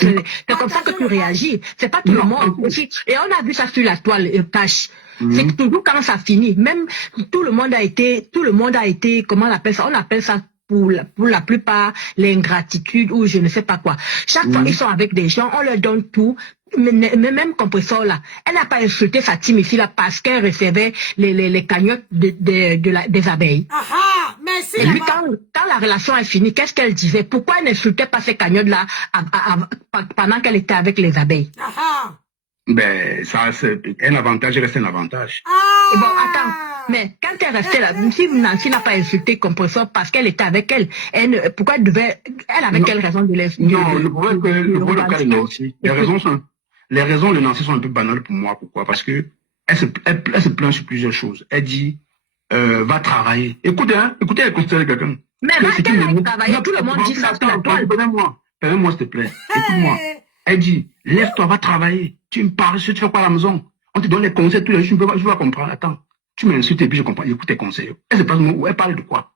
C'est comme ça que tu réagis. C'est pas tout le monde aussi. Et on a vu ça sur la toile cache. C'est que toujours quand ça finit, même tout le monde a été, comment on appelle ça? On appelle ça pour la plupart l'ingratitude ou je ne sais pas quoi. Chaque fois ils sont avec des gens, on leur donne tout. Mais même Compressor là, elle n'a pas insulté sa team ici là parce qu'elle recevait les cagnottes des abeilles. Ah, merci. Et lui, quand la relation est finie, qu'est-ce qu'elle disait? Pourquoi elle n'insultait pas ces cagnottes là pendant qu'elle était avec les abeilles? Ben, ça, c'est un avantage, reste un avantage. Et bon, attends, mais quand elle restait là, si Nancy n'a pas insulté Compressor parce qu'elle était avec elle, pourquoi elle avait quelle raison de l'insulter? Non, le problème de Nancy, les raisons de Nancy sont un peu banales pour moi. Pourquoi? Parce que elle se plaint sur plusieurs choses. Elle dit, va travailler. Écoutez, elle considère quelqu'un. Mais qu'elle aille travailler, tout le monde dit ça sur la toile. Permets-moi, s'il te plaît. Écoute-moi. Elle dit, lève-toi, va travailler. Tu me parles, tu fais quoi à la maison? On te donne des conseils tous les jours, je vais comprendre. Attends, tu m'insultes et puis je comprends, j'écoute tes conseils. Elle se passe où? Elle parle de quoi?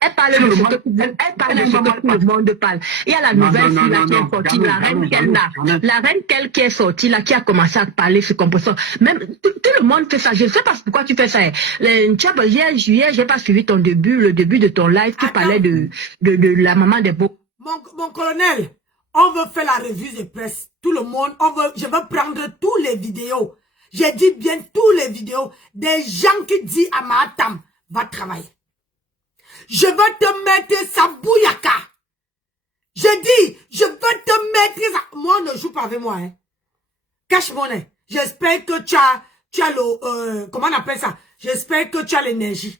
Elle parle de ce que tout le monde parle. Il y a la nouvelle fille là qui est sortie, la reine qui est sortie là, qui a commencé à parler sur Compressor. Même tout le monde fait ça. Je ne sais pas pourquoi tu fais ça. Hier, j'ai pas suivi le début de ton live. Tu parlais de la maman des beaux. Mon colonel, on veut faire la revue de presse. Tout le monde, je veux prendre tous les vidéos. J'ai dit bien tous les vidéos des gens qui disent à Mahatam, va travailler. Je veux te mettre sa bouyaka. Je dis, je veux te mettre ça. Moi, ne joue pas avec moi. Hein. Cache monnaie. J'espère que tu as le... comment on appelle ça? J'espère que tu as l'énergie.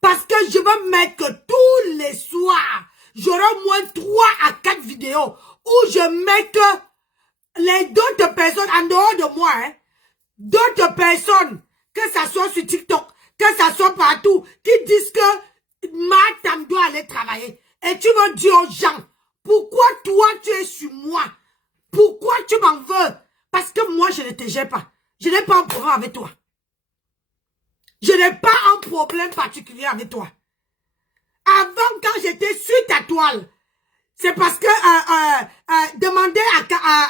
Parce que je veux mettre que tous les soirs, j'aurai au moins 3 à 4 vidéos où je mets que les d'autres personnes, en dehors de moi, hein, d'autres personnes, que ça soit sur TikTok, que ça soit partout, qui disent que Mahatam doit aller travailler. Et tu vas dire aux gens, pourquoi toi tu es sur moi? Pourquoi tu m'en veux? Parce que moi je ne te gère pas. Je n'ai pas un problème avec toi. Je n'ai pas un problème particulier avec toi. Avant, quand j'étais sur ta toile, c'est parce que demander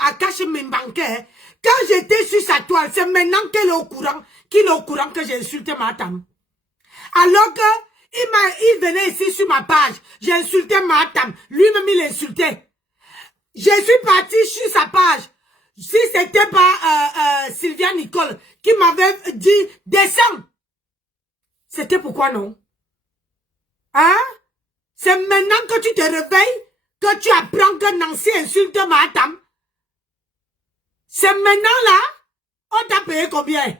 à Cash Mimbanke, quand j'étais sur sa toile, c'est maintenant qu'il est au courant que j'ai insulté Mahatam. Alors que il venait ici sur ma page, j'ai insulté Mahatam, lui-même il insultait. Je suis partie sur sa page. Si c'était pas Sylvia Nicole qui m'avait dit descends, c'était pourquoi non? Hein? C'est maintenant que tu te réveilles que tu apprends que Nancy insulte Mahatam. C'est maintenant là, on t'a payé combien?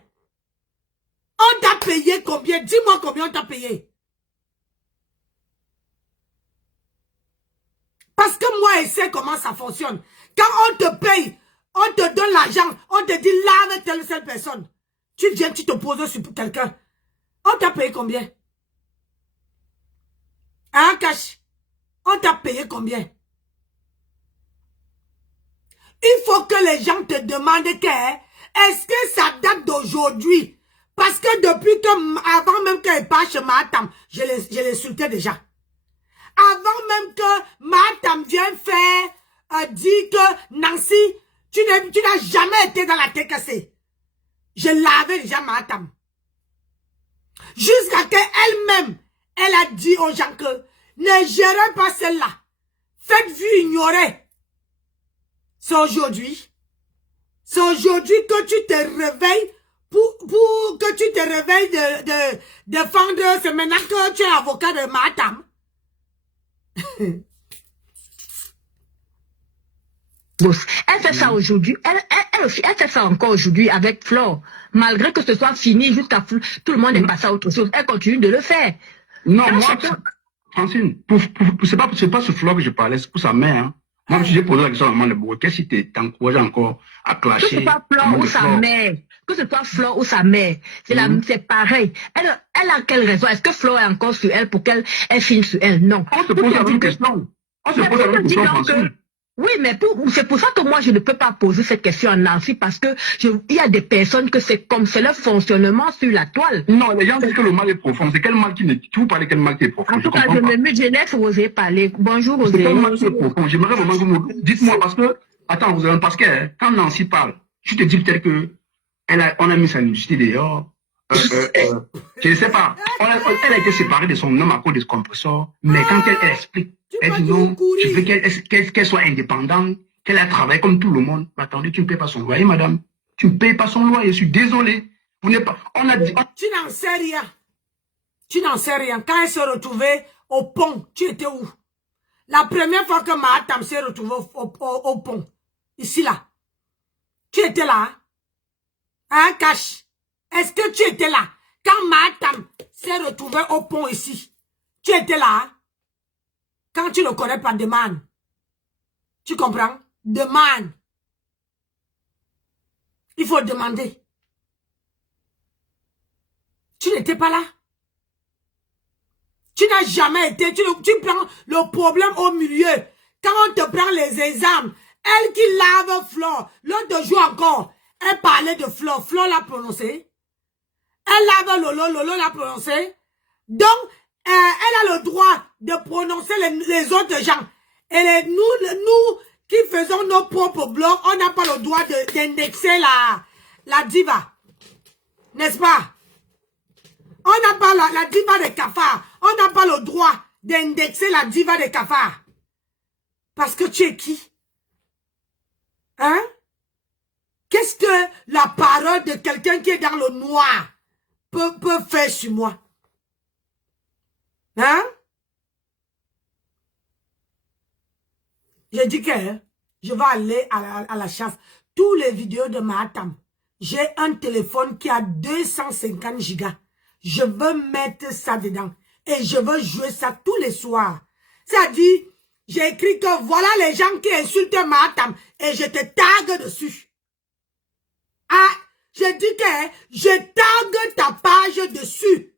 On t'a payé combien? Dis-moi combien on t'a payé. Parce que moi, je sais comment ça fonctionne. Quand on te paye, on te donne l'argent, on te dit lave telle ou telle personne. Tu viens, tu te poses sur quelqu'un. On t'a payé combien? Hein, Cash? On t'a payé combien? Il faut que les gens te demandent est-ce que ça date d'aujourd'hui? Parce que depuis que, avant même qu'elle parte chez Matam, je l'insultais déjà. Avant même que Matam vienne faire, dire que Nancy, tu n'as jamais été dans la tête cassée. Je l'avais déjà Matam. Jusqu'à qu'elle-même, elle a dit aux gens que ne gérez pas celle-là. Faites-vous ignorer. C'est aujourd'hui. C'est aujourd'hui que tu te réveilles pour que tu te réveilles de défendre. C'est maintenant que tu es avocat de Matam. Elle fait ça aujourd'hui. Elle aussi, elle fait ça encore aujourd'hui avec Flore. Malgré que ce soit fini jusqu'à tout le monde est passé à autre chose. Elle continue de le faire. Non, moi, Francine, c'est pas ce Flore que je parlais, c'est pour sa mère. Hein. Moi, j'ai posé la question à maman de Bourg. Qu'est-ce qui t'encourage encore à clasher? Que ce soit Flore ou sa mère. Que ce soit Flore ou sa mère. C'est pareil. Elle a quelle raison? Est-ce que Flore est encore sur elle pour qu'elle filme sur elle? Non. On se pose la même question. On se pose la même question, Francine. Oui, mais c'est pour ça que moi, je ne peux pas poser cette question à Nancy parce que il y a des personnes que c'est comme c'est leur fonctionnement sur la toile. Non, les gens disent que le mal est profond. C'est quel mal qui n'est... Tu vous parlez quel mal qui est profond? En tout cas, je me mets, je laisse Rosé parler. Bonjour, Rosé. C'est quel mal qui est profond? J'aimerais vraiment que vous me... Dites-moi parce que... Attends, Rosé, parce que quand Nancy parle, tu te dis peut-être que on a mis sa nudité dehors. Je ne sais pas. Elle a été séparée de son homme à cause de ce compresseur. Mais quand elle explique, elle dit non, tu veux qu'elle soit indépendante, qu'elle a travaillé comme tout le monde. Attendez, tu ne payes pas son loyer, madame. Tu ne payes pas son loyer, je suis désolé. Vous n'êtes pas... On a dit... Tu n'en sais rien. Tu n'en sais rien. Quand elle s'est retrouvée au pont, tu étais où? La première fois que Mahatam s'est retrouvée au pont, ici là, tu étais là, hein, Cash? Est-ce que tu étais là? Quand Mahatam s'est retrouvé au pont ici, tu étais là? Quand tu ne connais pas, demande. Tu comprends? Demande. Il faut demander. Tu n'étais pas là. Tu n'as jamais été. Tu prends le problème au milieu. Quand on te prend les examens, elle qui lave Flore, l'autre jour encore, elle parlait de Flore. Flore l'a prononcé. Elle lave Lolo l'a prononcé. Donc, elle a le droit de prononcer les autres gens. Et nous qui faisons nos propres blogs, on n'a pas le droit d'indexer la diva. N'est-ce pas? On n'a pas la diva des cafards. On n'a pas le droit d'indexer la diva des cafards. Parce que tu es qui? Hein? Qu'est-ce que la parole de quelqu'un qui est dans le noir peut faire sur moi? Hein? J'ai dit que je vais aller à la chasse. Tous les vidéos de Mahatam. J'ai un téléphone qui a 250 gigas. Je veux mettre ça dedans. Et je veux jouer ça tous les soirs. C'est-à-dire, j'ai écrit que voilà les gens qui insultent Mahatam. Et je te tague dessus. Ah, j'ai dit que je tague ta page dessus.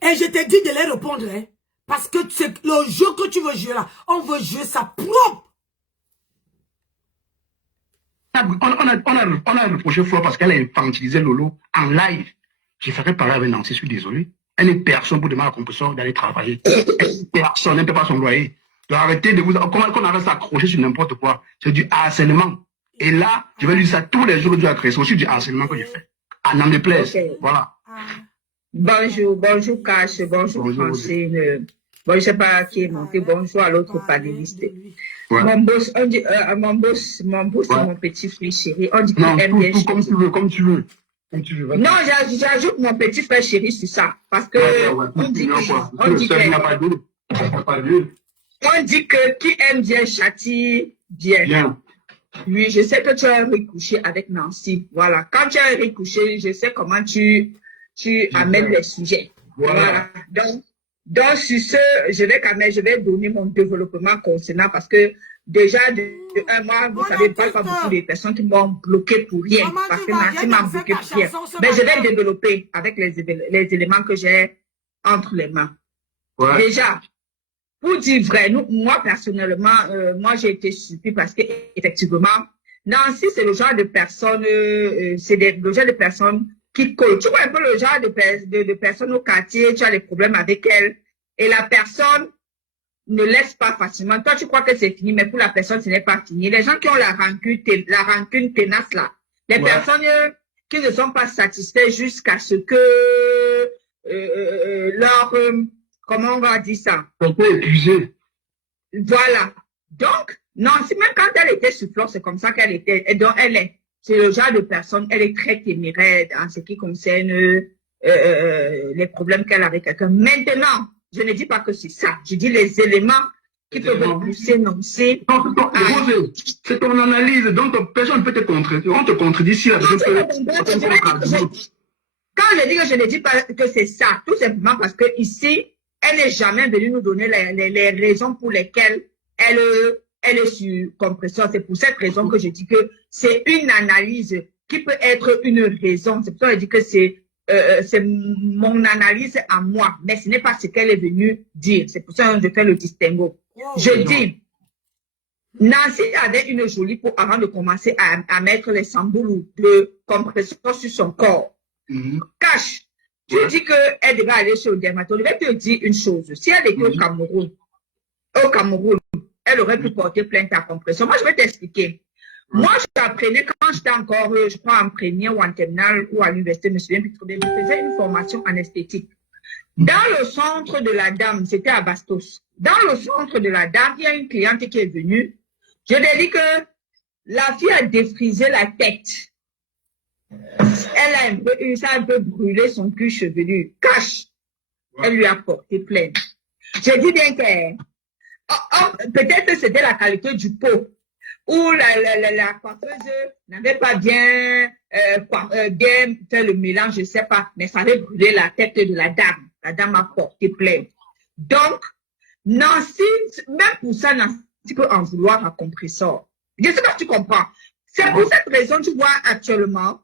Et je te dis de les répondre. Hein, parce que c'est le jeu que tu veux jouer là. On veut jouer ça propre. On a reproché Flore parce qu'elle a infantilisé Lolo en live. J'ai fait parler avec Nancy, je suis désolé. Elle n'est personne pour demander à la compresseur d'aller travailler. Personne ne peut pas son loyer. Donc arrêtez de vous... Comment qu'on arrête s'accrocher sur n'importe quoi? C'est du harcèlement. Et là, je vais lui dire ça tous les jours du agressé. C'est aussi du harcèlement que j'ai fait. À n'en déplaise. Okay. Voilà. Bonjour Cash, bonjour Francine. Bon, je ne sais pas qui est monté. Bonjour à l'autre panéliste. Ouais. Mon boss, on dit, mon boss, ouais. C'est mon petit frère chéri. On dit qu'il aime bien. Comme tu veux. Non, j'ajoute mon petit frère chéri sur ça. Parce que on dit que qui aime bien châtie bien. Oui, je sais que tu as recouché avec Nancy. Voilà. Quand tu as recouché, je sais comment tu amènes les sujets. Voilà. Donc, sur ce, je vais donner mon développement concernant parce que déjà, de un mois, vous savez, pas beaucoup de personnes qui m'ont bloqué pour rien. Parce que Nancy m'a bloqué pour rien. Mais je vais développer avec les éléments que j'ai entre les mains. Ouais. Déjà, pour dire vrai, moi, personnellement, moi, j'ai été surpris parce que, effectivement, Nancy, c'est le genre de personne, le genre de personne qui colle. Tu vois un peu le genre de personnes au quartier, tu as des problèmes avec elle, et la personne ne laisse pas facilement. Toi, tu crois que c'est fini, mais pour la personne, ce n'est pas fini. Les gens qui ont la rancune tenace là, les personnes qui ne sont pas satisfaits jusqu'à ce que comment on va dire ça? On peut épuiser. Voilà. Donc, Nancy, même quand elle était sur Flore, c'est comme ça qu'elle était. Et donc, c'est le genre de personne, elle est très téméraire en ce qui concerne les problèmes qu'elle a avec quelqu'un. Maintenant, je ne dis pas que c'est ça. Je dis les éléments qui peuvent pousser Nancy. C'est ton analyse, donc personne ne peut te contredire. On te contredit si la personne Quand je dis que je ne dis pas que c'est ça, tout simplement parce que ici, elle n'est jamais venue nous donner les raisons pour lesquelles elle est sur compresseur. C'est pour cette raison que je dis que c'est une analyse qui peut être une raison. C'est pour ça que je dis que c'est mon analyse à moi, mais ce n'est pas ce qu'elle est venue dire. C'est pour ça que je fais le distinguo. Je dis, Nancy avait une jolie peau avant de commencer à mettre les samboulous de compresseur sur son corps. Cache. Tu dis qu'elle devait aller chez le dermatologue. Je vais te dire une chose. Si elle était au Cameroun, elle aurait pu porter plainte à compression. Moi, je vais t'expliquer. Moi, j'apprenais quand j'étais encore, je crois, en première ou en terminale ou à l'université, je me souviens plus trop bien, je faisais une formation en esthétique. Dans le centre de la dame, c'était à Bastos. Dans le centre de la dame, il y a une cliente qui est venue. Je lui ai dit que la fille a défrisé la tête. Ça a un peu brûlé son cuir chevelu. Cache. Elle lui a porté plainte. J'ai dit bien que peut-être que c'était la qualité du pot ou la coiffeuse n'avait pas bien fait le mélange, je ne sais pas, mais ça avait brûlé la tête de la dame. La dame a porté plainte. Donc, Nancy, même pour ça, Nancy peut en vouloir à compresseur. Je ne sais pas si tu comprends. C'est pour cette raison, tu vois, actuellement,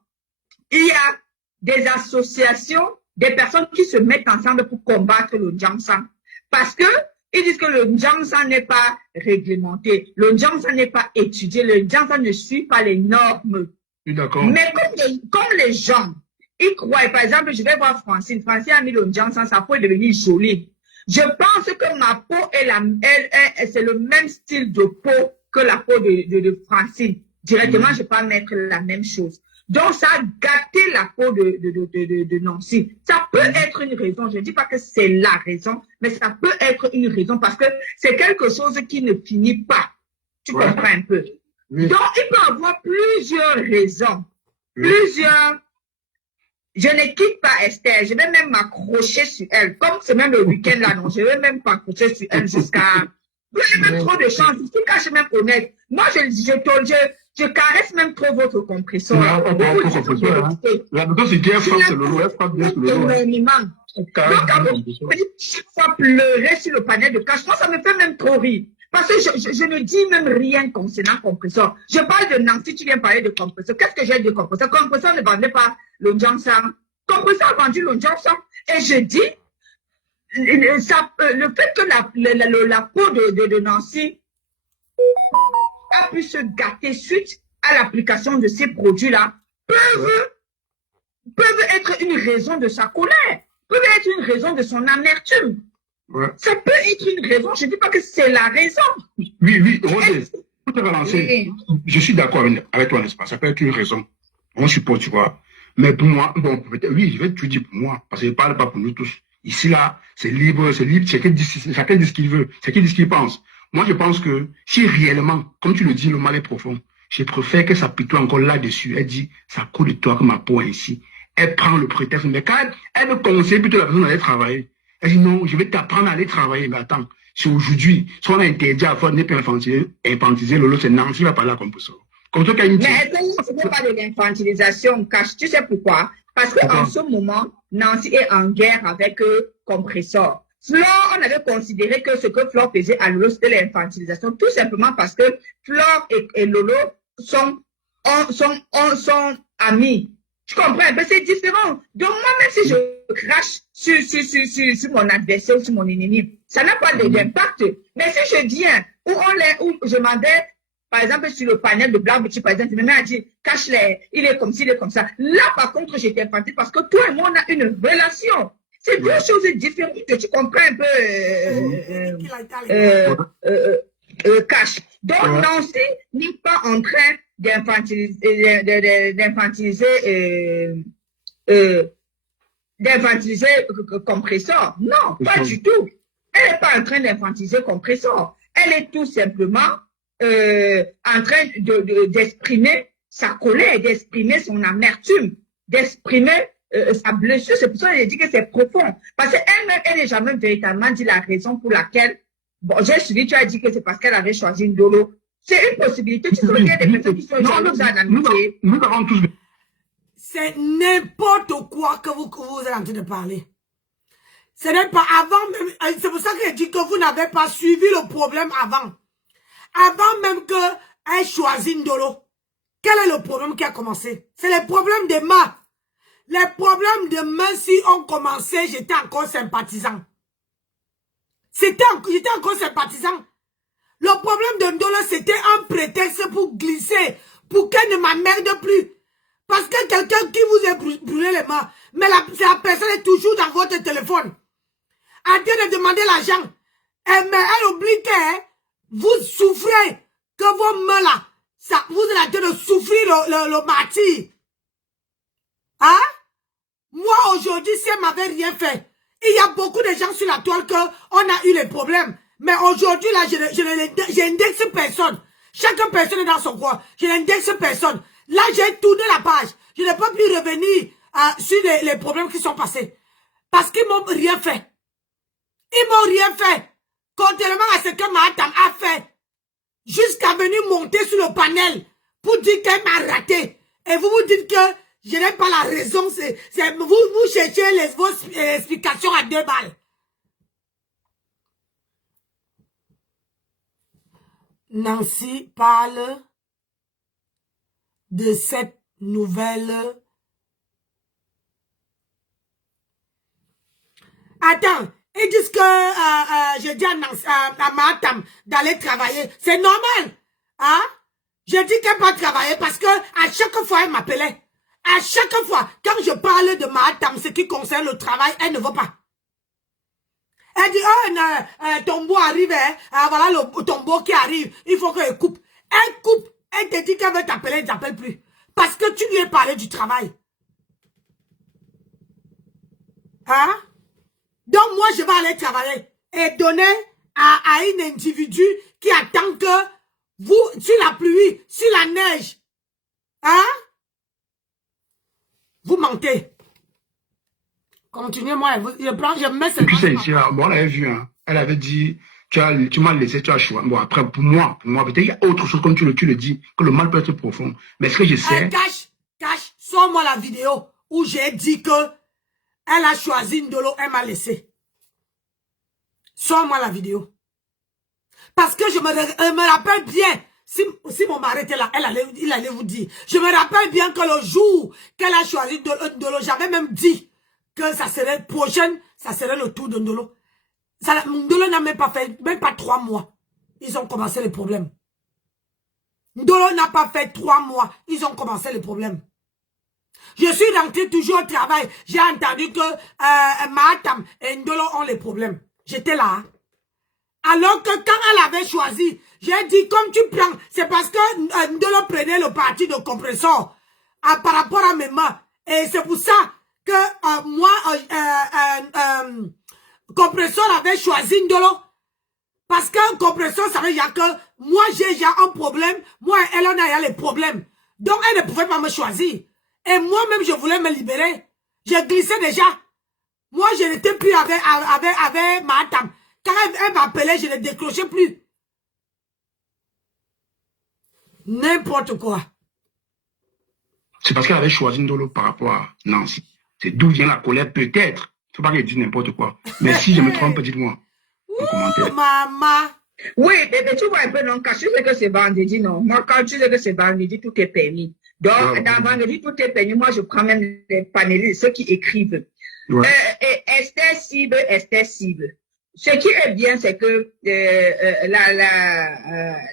il y a des associations, des personnes qui se mettent ensemble pour combattre le Njamsan. Parce que ils disent que le Njamsan n'est pas réglementé, le Njamsan n'est pas étudié, le Njamsan ne suit pas les normes. D'accord. Mais comme les gens, ils croient, par exemple, je vais voir Francine. Francine a mis le Njamsan, sa peau est devenue jolie. Je pense que ma peau c'est le même style de peau que la peau de Francine. Directement, je ne vais pas mettre la même chose. Donc, ça a gâté la peau de Nancy. Ça peut être une raison. Je ne dis pas que c'est la raison, mais ça peut être une raison parce que c'est quelque chose qui ne finit pas. Tu comprends un peu? Oui. Donc, il peut y avoir plusieurs raisons. Plusieurs. Je ne quitte pas Esther. Je vais même m'accrocher sur elle. Comme c'est même le week-end là, non, je vais même m'accrocher sur elle jusqu'à... Vous avez même trop de chance. Je suis caché même honnête. Moi, je caresse même trop votre compresseur. La bouton, c'est bien frappe sur le lot. Elle frappe bien sur le lot. Donc, chaque fois pleurer sur le panel de cache, moi, ça me fait même trop rire. Parce que je ne dis même rien concernant compresseur. Je parle de Nancy, tu viens parler de compresseur. Qu'est-ce que j'ai de compresseur? Compresseur ne vendait pas le Njamsan. Compresseur a vendu le Njamsan. Et je dis, le fait que la peau de Nancy a pu se gâter suite à l'application de ces produits-là peuvent être une raison de sa colère, peuvent être une raison de son amertume. Ça peut être une raison, je ne dis pas que c'est la raison. Oui, Rosé, pour te relancer, je suis d'accord avec toi, n'est-ce pas? Ça peut être une raison. On supporte, tu vois. Mais pour moi, bon, peut-être, oui, je vais te dire pour moi, parce que je ne parle pas pour nous tous. Ici, là, c'est libre, chacun dit ce qu'il veut, chacun dit ce qu'il pense. Moi, je pense que si réellement, comme tu le dis, le mal est profond, je préfère que ça pitoie encore là-dessus. Elle dit, ça coule de toi que ma peau est ici. Elle prend le prétexte, mais quand elle me conseille plutôt la personne d'aller travailler, elle dit non, je vais t'apprendre à aller travailler. Mais attends, c'est aujourd'hui, si on a interdit à faire n'est pas infantiliser, Lolo, c'est Nancy va parler comme ça. Comme ça, quand il dit. Mais ce n'est pas de l'infantilisation, cache. Tu sais pourquoi? Parce qu'en ce moment, Nancy est en guerre avec compresseur. Flore, on avait considéré que ce que Flore faisait à Lolo, c'était l'infantilisation, tout simplement parce que Flore et Lolo sont amis. Tu comprends? Ben, c'est différent. Donc, moi, même si je crache sur mon adversaire ou sur mon ennemi, ça n'a pas d'impact. Mais si je viens, où je m'en vais, par exemple, sur le panel de Black Beauty, par exemple, je me mets à dire, cache-les, il est comme ci, il est comme ça. Là, par contre, j'étais infantile parce que toi et moi, on a une relation. C'est deux choses différentes. Tu comprends un peu, Cash. Donc, Nancy n'est pas en train d'infantiliser Compressor. Non, pas du tout. Elle n'est pas en train d'infantiliser Compressor. Elle est tout simplement en train d'exprimer sa colère, d'exprimer son amertume, d'exprimer sa blessure. C'est pour ça qu'elle dit que c'est profond. Parce qu'elle-même, elle n'est jamais véritablement dit la raison pour laquelle, bon, j'ai suivi, tu as dit que c'est parce qu'elle avait choisi Ndolo. C'est une possibilité. Tu sais, il y a des personnes qui sont jalouses en amitié. Nous avons tous. C'est n'importe quoi que vous êtes en train de parler. Ce n'est pas avant même. C'est pour ça que je dis que vous n'avez pas suivi le problème avant. Avant même qu'elle choisisse Ndolo. Quel est le problème qui a commencé? C'est le problème des mains. Les problèmes de mains, si on commençait, j'étais encore sympathisant. J'étais encore sympathisant. Le problème de Ndolo, c'était un prétexte pour glisser, pour qu'elle ne m'emmerde plus. Parce que quelqu'un qui vous a brûlé les mains, mais la personne est toujours dans votre téléphone. En train de demander l'argent. Mais elle oublie que vous souffrez, que vos mains là, vous êtes en train de souffrir le martyr. Hein? Moi, aujourd'hui, si elle m'avait rien fait, il y a beaucoup de gens sur la toile qu'on a eu les problèmes. Mais aujourd'hui, là, je n'indexe personne. Chaque personne est dans son coin. Je n'indexe personne. Là, j'ai tourné la page. Je ne peux plus revenir sur les problèmes qui sont passés. Parce qu'ils m'ont rien fait. Ils m'ont rien fait. Contrairement à ce que Mahatam a fait. Jusqu'à venir monter sur le panel pour dire qu'elle m'a raté. Et vous vous dites que je n'ai pas la raison. Vous cherchez vos explications à 2 balles. Nancy parle de cette nouvelle. Attends, ils disent que je dis à Mahatam d'aller travailler. C'est normal. Hein? Je dis qu'elle va travailler parce que à chaque fois, elle m'appelait. À chaque fois, quand je parle de Mahatam, ce qui concerne le travail, elle ne veut pas. Elle dit, oh, tombeau arrive, hein? Voilà le tombeau qui arrive, il faut qu'elle coupe. Elle coupe, elle te dit qu'elle veut t'appeler, elle ne t'appelle plus. Parce que tu lui as parlé du travail. Hein? Donc moi, je vais aller travailler et donner à un individu qui attend que vous, sur la pluie, sur la neige, hein? Vous mentez. Continuez, moi, je mets ce... Tu sais, ici, bon, on l'avait vu, hein. Elle avait dit, tu m'as laissé, tu as choisi. Bon, après, pour moi, peut-être il y a autre chose, comme tu le dis, que le mal peut être profond. Mais ce que je sais... Cache, sors-moi la vidéo où j'ai dit que elle a choisi Ndolo, elle m'a laissé. Sors-moi la vidéo. Parce que je me rappelle bien, si mon mari était là, il allait vous dire. Je me rappelle bien que le jour qu'elle a choisi Ndolo, j'avais même dit que ça serait prochaine, ça serait le tour de Ndolo. Ndolo n'a même pas 3 mois. Ils ont commencé les problèmes. Ndolo n'a pas fait 3 mois. Ils ont commencé les problèmes. Je suis rentré toujours au travail. J'ai entendu que Mahatam et Ndolo ont les problèmes. J'étais là. Hein. Alors que quand elle avait choisi, j'ai dit, comme tu prends, c'est parce que Ndolo prenait le parti de Compressor par rapport à mes mains. Et c'est pour ça que moi, Compressor avait choisi Ndolo. Parce que Compressor savait déjà que moi, j'ai déjà un problème. Moi, elle en a les problèmes. Donc, elle ne pouvait pas me choisir. Et moi-même, je voulais me libérer. J'ai glissé déjà. Moi, je n'étais plus avec Mahatam. Quand elle m'appelait, je ne décrochais plus. N'importe quoi. C'est parce qu'elle avait choisi Ndolo par rapport à Nancy. C'est d'où vient la colère, peut-être. Faut pas qu'elle dise n'importe quoi. Mais si je me trompe, dites-moi en commentaire. Maman. Oui, mais tu vois un peu, non, quand tu sais que c'est vendredi, non. Moi, quand tu sais que c'est vendredi, tout est permis. Donc, dans vendredi, tout est permis. Moi, je prends même les panélistes, ceux qui écrivent. Ouais. Esther cible. Ce qui est bien, c'est que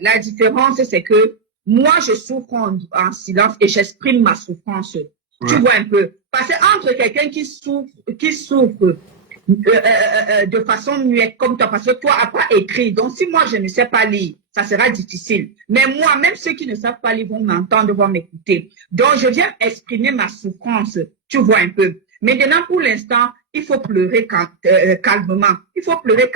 la différence, c'est que moi, je souffre en silence et j'exprime ma souffrance. Ouais. Tu vois un peu. Parce que entre quelqu'un qui souffre de façon muette comme toi, parce que toi, n'a pas écrit. Donc, si moi, je ne sais pas lire, ça sera difficile. Mais moi, même ceux qui ne savent pas lire vont m'entendre, vont m'écouter. Donc, je viens exprimer ma souffrance. Tu vois un peu. Maintenant, pour l'instant, il faut pleurer calmement. Il faut pleurer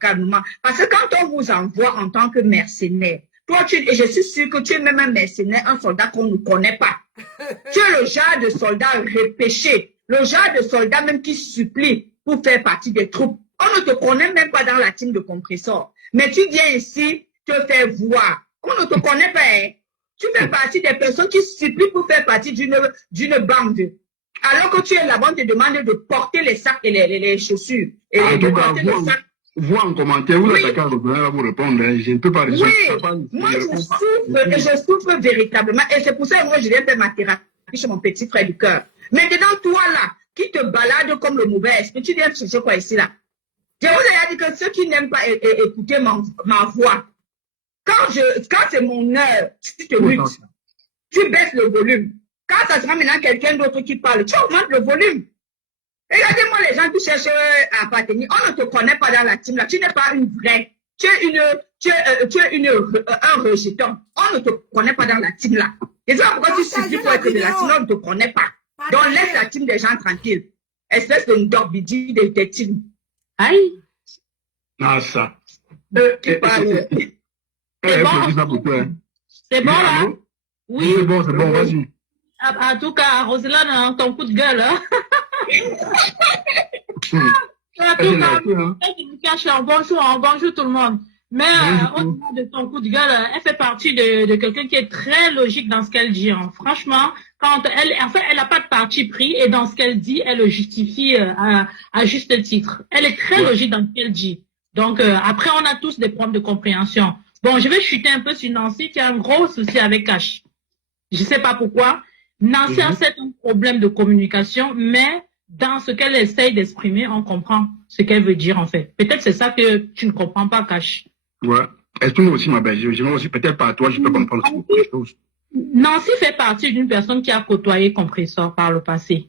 calmement. Parce que quand on vous envoie en tant que mercenaire, toi, et je suis sûr que tu es même un mercenaire, un soldat qu'on ne connaît pas. Tu es le genre de soldat repêché, le genre de soldat même qui supplie pour faire partie des troupes. On ne te connaît même pas dans la team de compresseur. Mais tu viens ici te faire voir. On ne te connaît pas. Hein. Tu fais partie des personnes qui supplient pour faire partie d'une bande. Alors que tu es là-bas, on te demande de porter les sacs et les chaussures. Et de porter les sacs. Vous en commentaire, vous attaquez à vous répondre. Hein. Je ne peux pas répondre. Oui, moi je souffre véritablement. Et c'est pour ça que moi je viens faire ma thérapie chez mon petit frère du cœur. Maintenant, toi là, qui te balade comme le mauvais esprit, tu viens chercher quoi ici là? Je vous ai dit que ceux qui n'aiment pas écouter ma voix, quand c'est mon heure, tu te mutes, tu baisses le volume. Quand ça sera maintenant quelqu'un d'autre qui parle, tu augmentes le volume. Regardez-moi les gens qui cherchent à appartenir. On ne te connaît pas dans la team là. Tu n'es pas une vraie. Tu es un rejeton. On ne te connaît pas dans la team là. Et ça, pourquoi tu supplies pour être de la team là, on ne te connaît pas. Donc laisse la team des gens tranquilles. Espèce de ndobidi des teams. Aïe. Ah, ça. C'est bon là? Oui. C'est bon, vas-y. En tout cas, Roselyne, ton coup de gueule. Hein? Bonjour tout le monde. Mais au-delà de ton coup de gueule, elle fait partie de quelqu'un qui est très logique dans ce qu'elle dit. Hein. Franchement, elle n'a pas de parti pris et dans ce qu'elle dit, elle le justifie à juste titre. Elle est très logique dans ce qu'elle dit. Donc, après, on a tous des problèmes de compréhension. Bon, je vais chuter un peu sur Nancy qui a un gros souci avec Cash. Je ne sais pas pourquoi. Nancy a c'est un problème de communication, mais dans ce qu'elle essaye d'exprimer, on comprend ce qu'elle veut dire en fait. Peut-être c'est ça que tu ne comprends pas, Cash. Ouais. Exprime-moi aussi, ma belle. Je vais aussi, peut-être par toi, je peux comprendre les choses. Nancy fait partie d'une personne qui a côtoyé Compressor par le passé.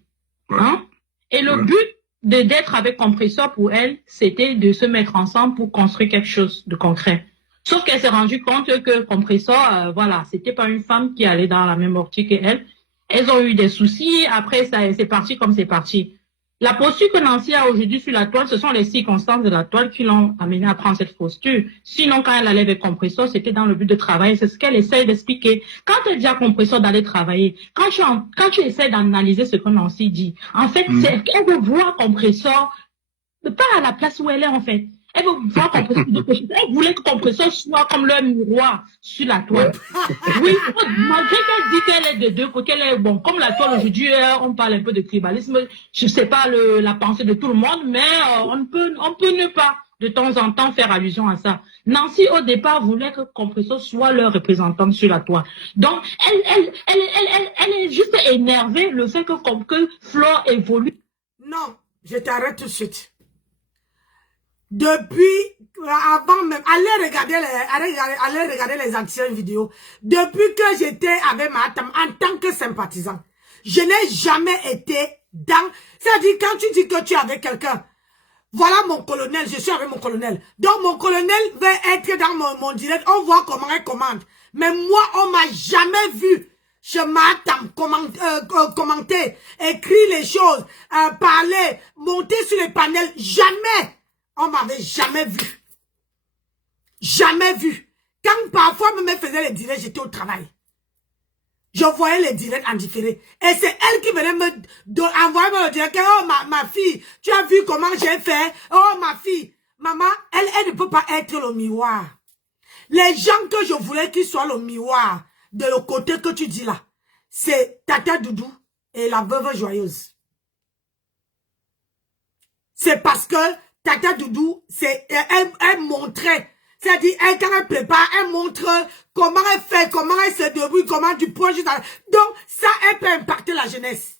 Ouais. Hein? Et le but d'être avec Compressor pour elle, c'était de se mettre ensemble pour construire quelque chose de concret. Sauf qu'elle s'est rendue compte que Compressor, voilà, c'était pas une femme qui allait dans la même optique qu'elle. Elles ont eu des soucis. Après, c'est parti comme c'est parti. La posture que Nancy a aujourd'hui sur la toile, ce sont les circonstances de la toile qui l'ont amenée à prendre cette posture. Sinon, quand elle allait avec Compressor, c'était dans le but de travailler. C'est ce qu'elle essaie d'expliquer. Quand elle dit à Compressor d'aller travailler, quand tu essaies d'analyser ce que Nancy dit, en fait, c'est qu'elle veut voir Compressor, pas à la place où elle est, en fait. Elle veut voir Compressor. Elle voulait que Compressor soit comme leur miroir sur la toile. Oui, malgré qu'elle dit qu'elle est de deux côtés, qu'elle est bon. Comme la toile aujourd'hui, on parle un peu de tribalisme. Je sais pas la pensée de tout le monde, mais on peut ne pas de temps en temps faire allusion à ça. Nancy au départ voulait que Compressor soit leur représentante sur la toile. Donc elle est juste énervée le fait que Flore évolue. Non, je t'arrête tout de suite. Depuis, avant même, allez regarder les anciennes vidéos. Depuis que j'étais avec Mahatam en tant que sympathisant, je n'ai jamais été dans... C'est-à-dire, quand tu dis que tu es avec quelqu'un, voilà mon colonel, je suis avec mon colonel. Donc, mon colonel va être dans mon direct, on voit comment elle commande. Mais moi, on m'a jamais vu. Je m'attends, commenter, écrire les choses, parler, monter sur les panels, jamais. On m'avait jamais vu. Jamais vu. Quand parfois me faisait les directs, j'étais au travail. Je voyais les directs en différé. Et c'est elle qui venait me envoyer le direct. Oh ma fille, tu as vu comment j'ai fait? Oh ma fille. Maman, elle ne peut pas être le miroir. Les gens que je voulais qu'ils soient le miroir de le côté que tu dis là, c'est Tata Doudou et la veuve joyeuse. c'est parce que Tata Doudou, elle montrait. C'est-à-dire, quand elle prépare, elle montre comment elle fait, comment elle se débrouille, comment du point juste à... Donc, ça, elle peut impacter la jeunesse.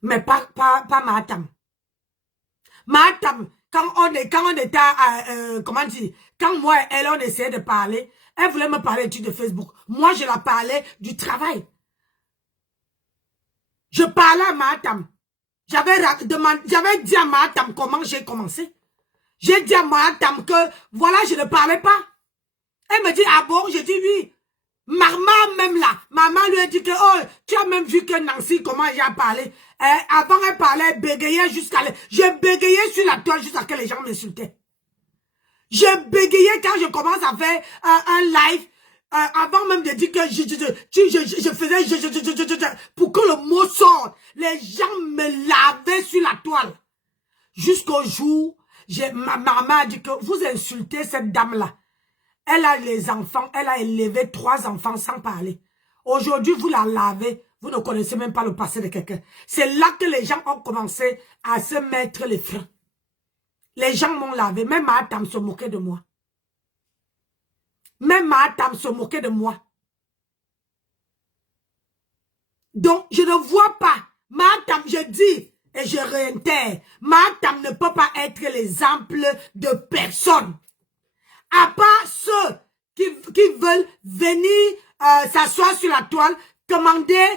Mais pas Mahatam. Mahatam, quand on était comment dire, quand moi et elle, on essayait de parler, elle voulait me parler de Facebook. Moi, je la parlais du travail. Je parlais à Mahatam. J'avais dit à Mahatam comment j'ai commencé. J'ai dit à Mahatam que, voilà, je ne parlais pas. Elle me dit, ah bon? J'ai dit oui. Maman même là, maman lui a dit que, oh, tu as même vu que Nancy, comment j'ai parlé. Avant, elle parlait, elle bégayait jusqu'à... Je bégayais sur la toile jusqu'à ce que les gens m'insultaient. Je bégayais quand je commence à faire un live, avant même de dire que je faisais pour que le mot sorte. Les gens me lavaient sur la toile. Jusqu'au jour, ma maman a dit que vous insultez cette dame-là. Elle a les enfants, elle a élevé 3 enfants sans parler. Aujourd'hui, vous la lavez, vous ne connaissez même pas le passé de quelqu'un. C'est là que les gens ont commencé à se mettre les freins. Les gens m'ont lavé, même Mahatam se moquait de moi. Même Mahatam se moquait de moi. Donc, je ne vois pas. Mahatam, je dis, et je réitère, Mahatam ne peut pas être l'exemple de personne. À part ceux qui veulent venir s'asseoir sur la toile, demander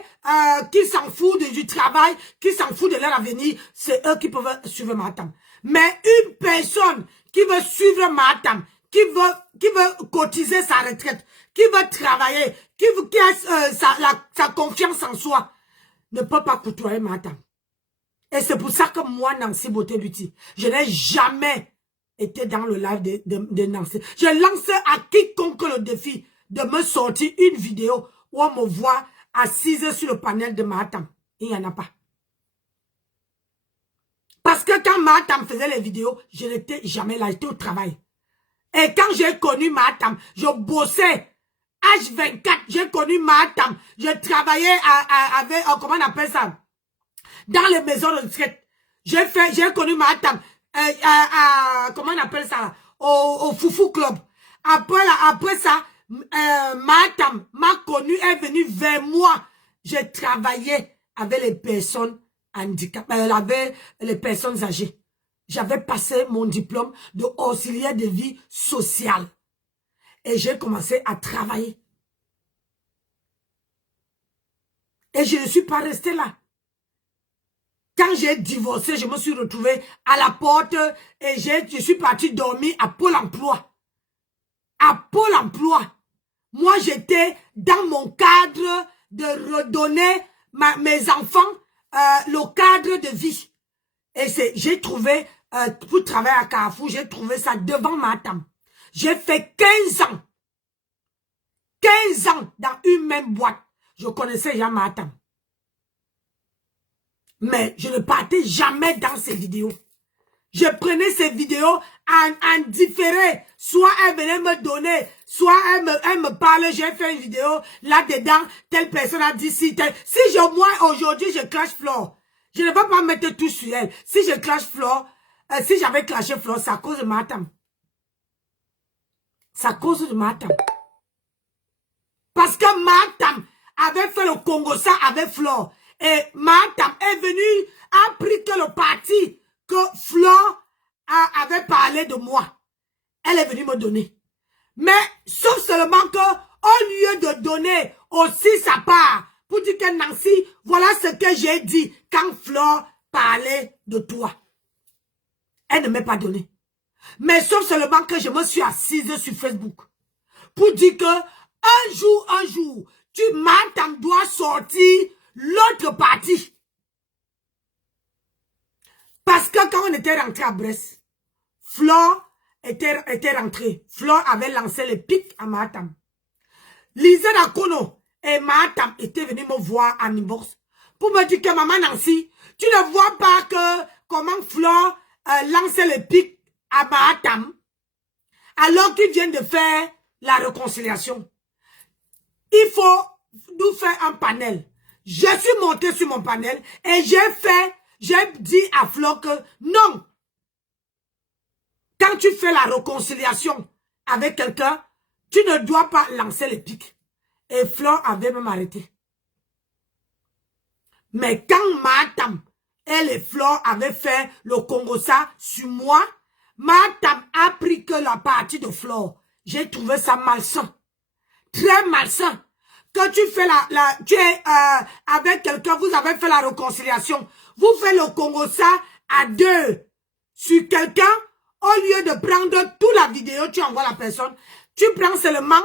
qui s'en foutent du travail, qui s'en foutent de leur avenir, c'est eux qui peuvent suivre Mahatam. Mais une personne qui veut suivre Mahatam, qui veut cotiser sa retraite, qui veut travailler, qui a sa confiance en soi, ne peut pas côtoyer Mahatam. Et c'est pour ça que moi, Nancy Beauté-Lutti, je n'ai jamais été dans le live de Nancy. Je lance à quiconque le défi de me sortir une vidéo où on me voit assise sur le panel de Mahatam. Il n'y en a pas. Parce que quand Mahatam faisait les vidéos, je n'étais jamais là, j'étais au travail. Et quand j'ai connu Mahatam, je bossais H24, j'ai connu Mahatam, je travaillais avec, comment on appelle ça, dans les maisons de retraite. J'ai connu Mahatam, comment on appelle ça, au Foufou Club. Après ça, Mahatam m'a connu, est venu vers moi. J'ai travaillé avec les personnes handicapées, avec les personnes âgées. J'avais passé mon diplôme de auxiliaire de vie sociale. Et j'ai commencé à travailler. Et je ne suis pas restée là. Quand j'ai divorcé, je me suis retrouvée à la porte et je suis partie dormir à Pôle emploi. À Pôle emploi. Moi, j'étais dans mon cadre de redonner mes enfants le cadre de vie. Et j'ai trouvé, pour travailler à Carrefour, j'ai trouvé ça devant Mahatam. J'ai fait 15 ans. 15 ans dans une même boîte. Je connaissais Jean Mahatam. Mais je ne partais jamais dans ces vidéos. Je prenais ces vidéos en différé. Soit elle venait me donner, soit elle me parlait, j'ai fait une vidéo, là-dedans, telle personne a dit si tel. Si moi, aujourd'hui, je clash Flore, je ne vais pas mettre tout sur elle. Si je clash Flore, si j'avais clashé Flore, c'est à cause de Mahatam. C'est à cause de Mahatam. Parce que Mahatam avait fait le Congo-Ça avec Flore. Et Mahatam est venu, a pris que le parti que Flore avait parlé de moi. Elle est venue me donner. Mais sauf seulement que, au lieu de donner aussi sa part, pour dire que Nancy, voilà ce que j'ai dit quand Flore parlait de toi. Elle ne m'a pas donné. Mais sauf seulement que je me suis assise sur Facebook. Pour dire que, un jour, Mahatam doit sortir l'autre partie. Parce que quand on était rentré à Brest, Flore était rentrée. Flore avait lancé les pics à Mahatam. Lisa Dakono et Mahatam étaient venus me voir en inbox pour me dire que maman Nancy, tu ne vois pas que comment Flore lançait les pics à Mahatam alors qu'ils viennent de faire la réconciliation. Il faut nous faire un panel. Je suis montée sur mon panel et j'ai fait j'ai dit à Flore que non. Quand tu fais la réconciliation avec quelqu'un, tu ne dois pas lancer les pics. Et Flore avait même arrêté. Mais quand Matam et les Flore avaient fait le Congossa sur moi, Matam a pris que la partie de Flore. J'ai trouvé ça malsain. Très malsain. Quand tu fais tu es avec quelqu'un, vous avez fait la réconciliation. Vous faites le Congossa à deux sur quelqu'un. Au lieu de prendre toute la vidéo, tu envoies la personne. Tu prends seulement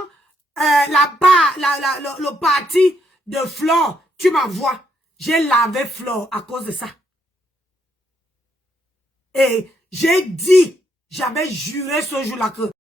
le parti de Flore. Tu m'envoies. J'ai lavé Flore à cause de ça. Et j'ai dit, j'avais juré ce jour-là que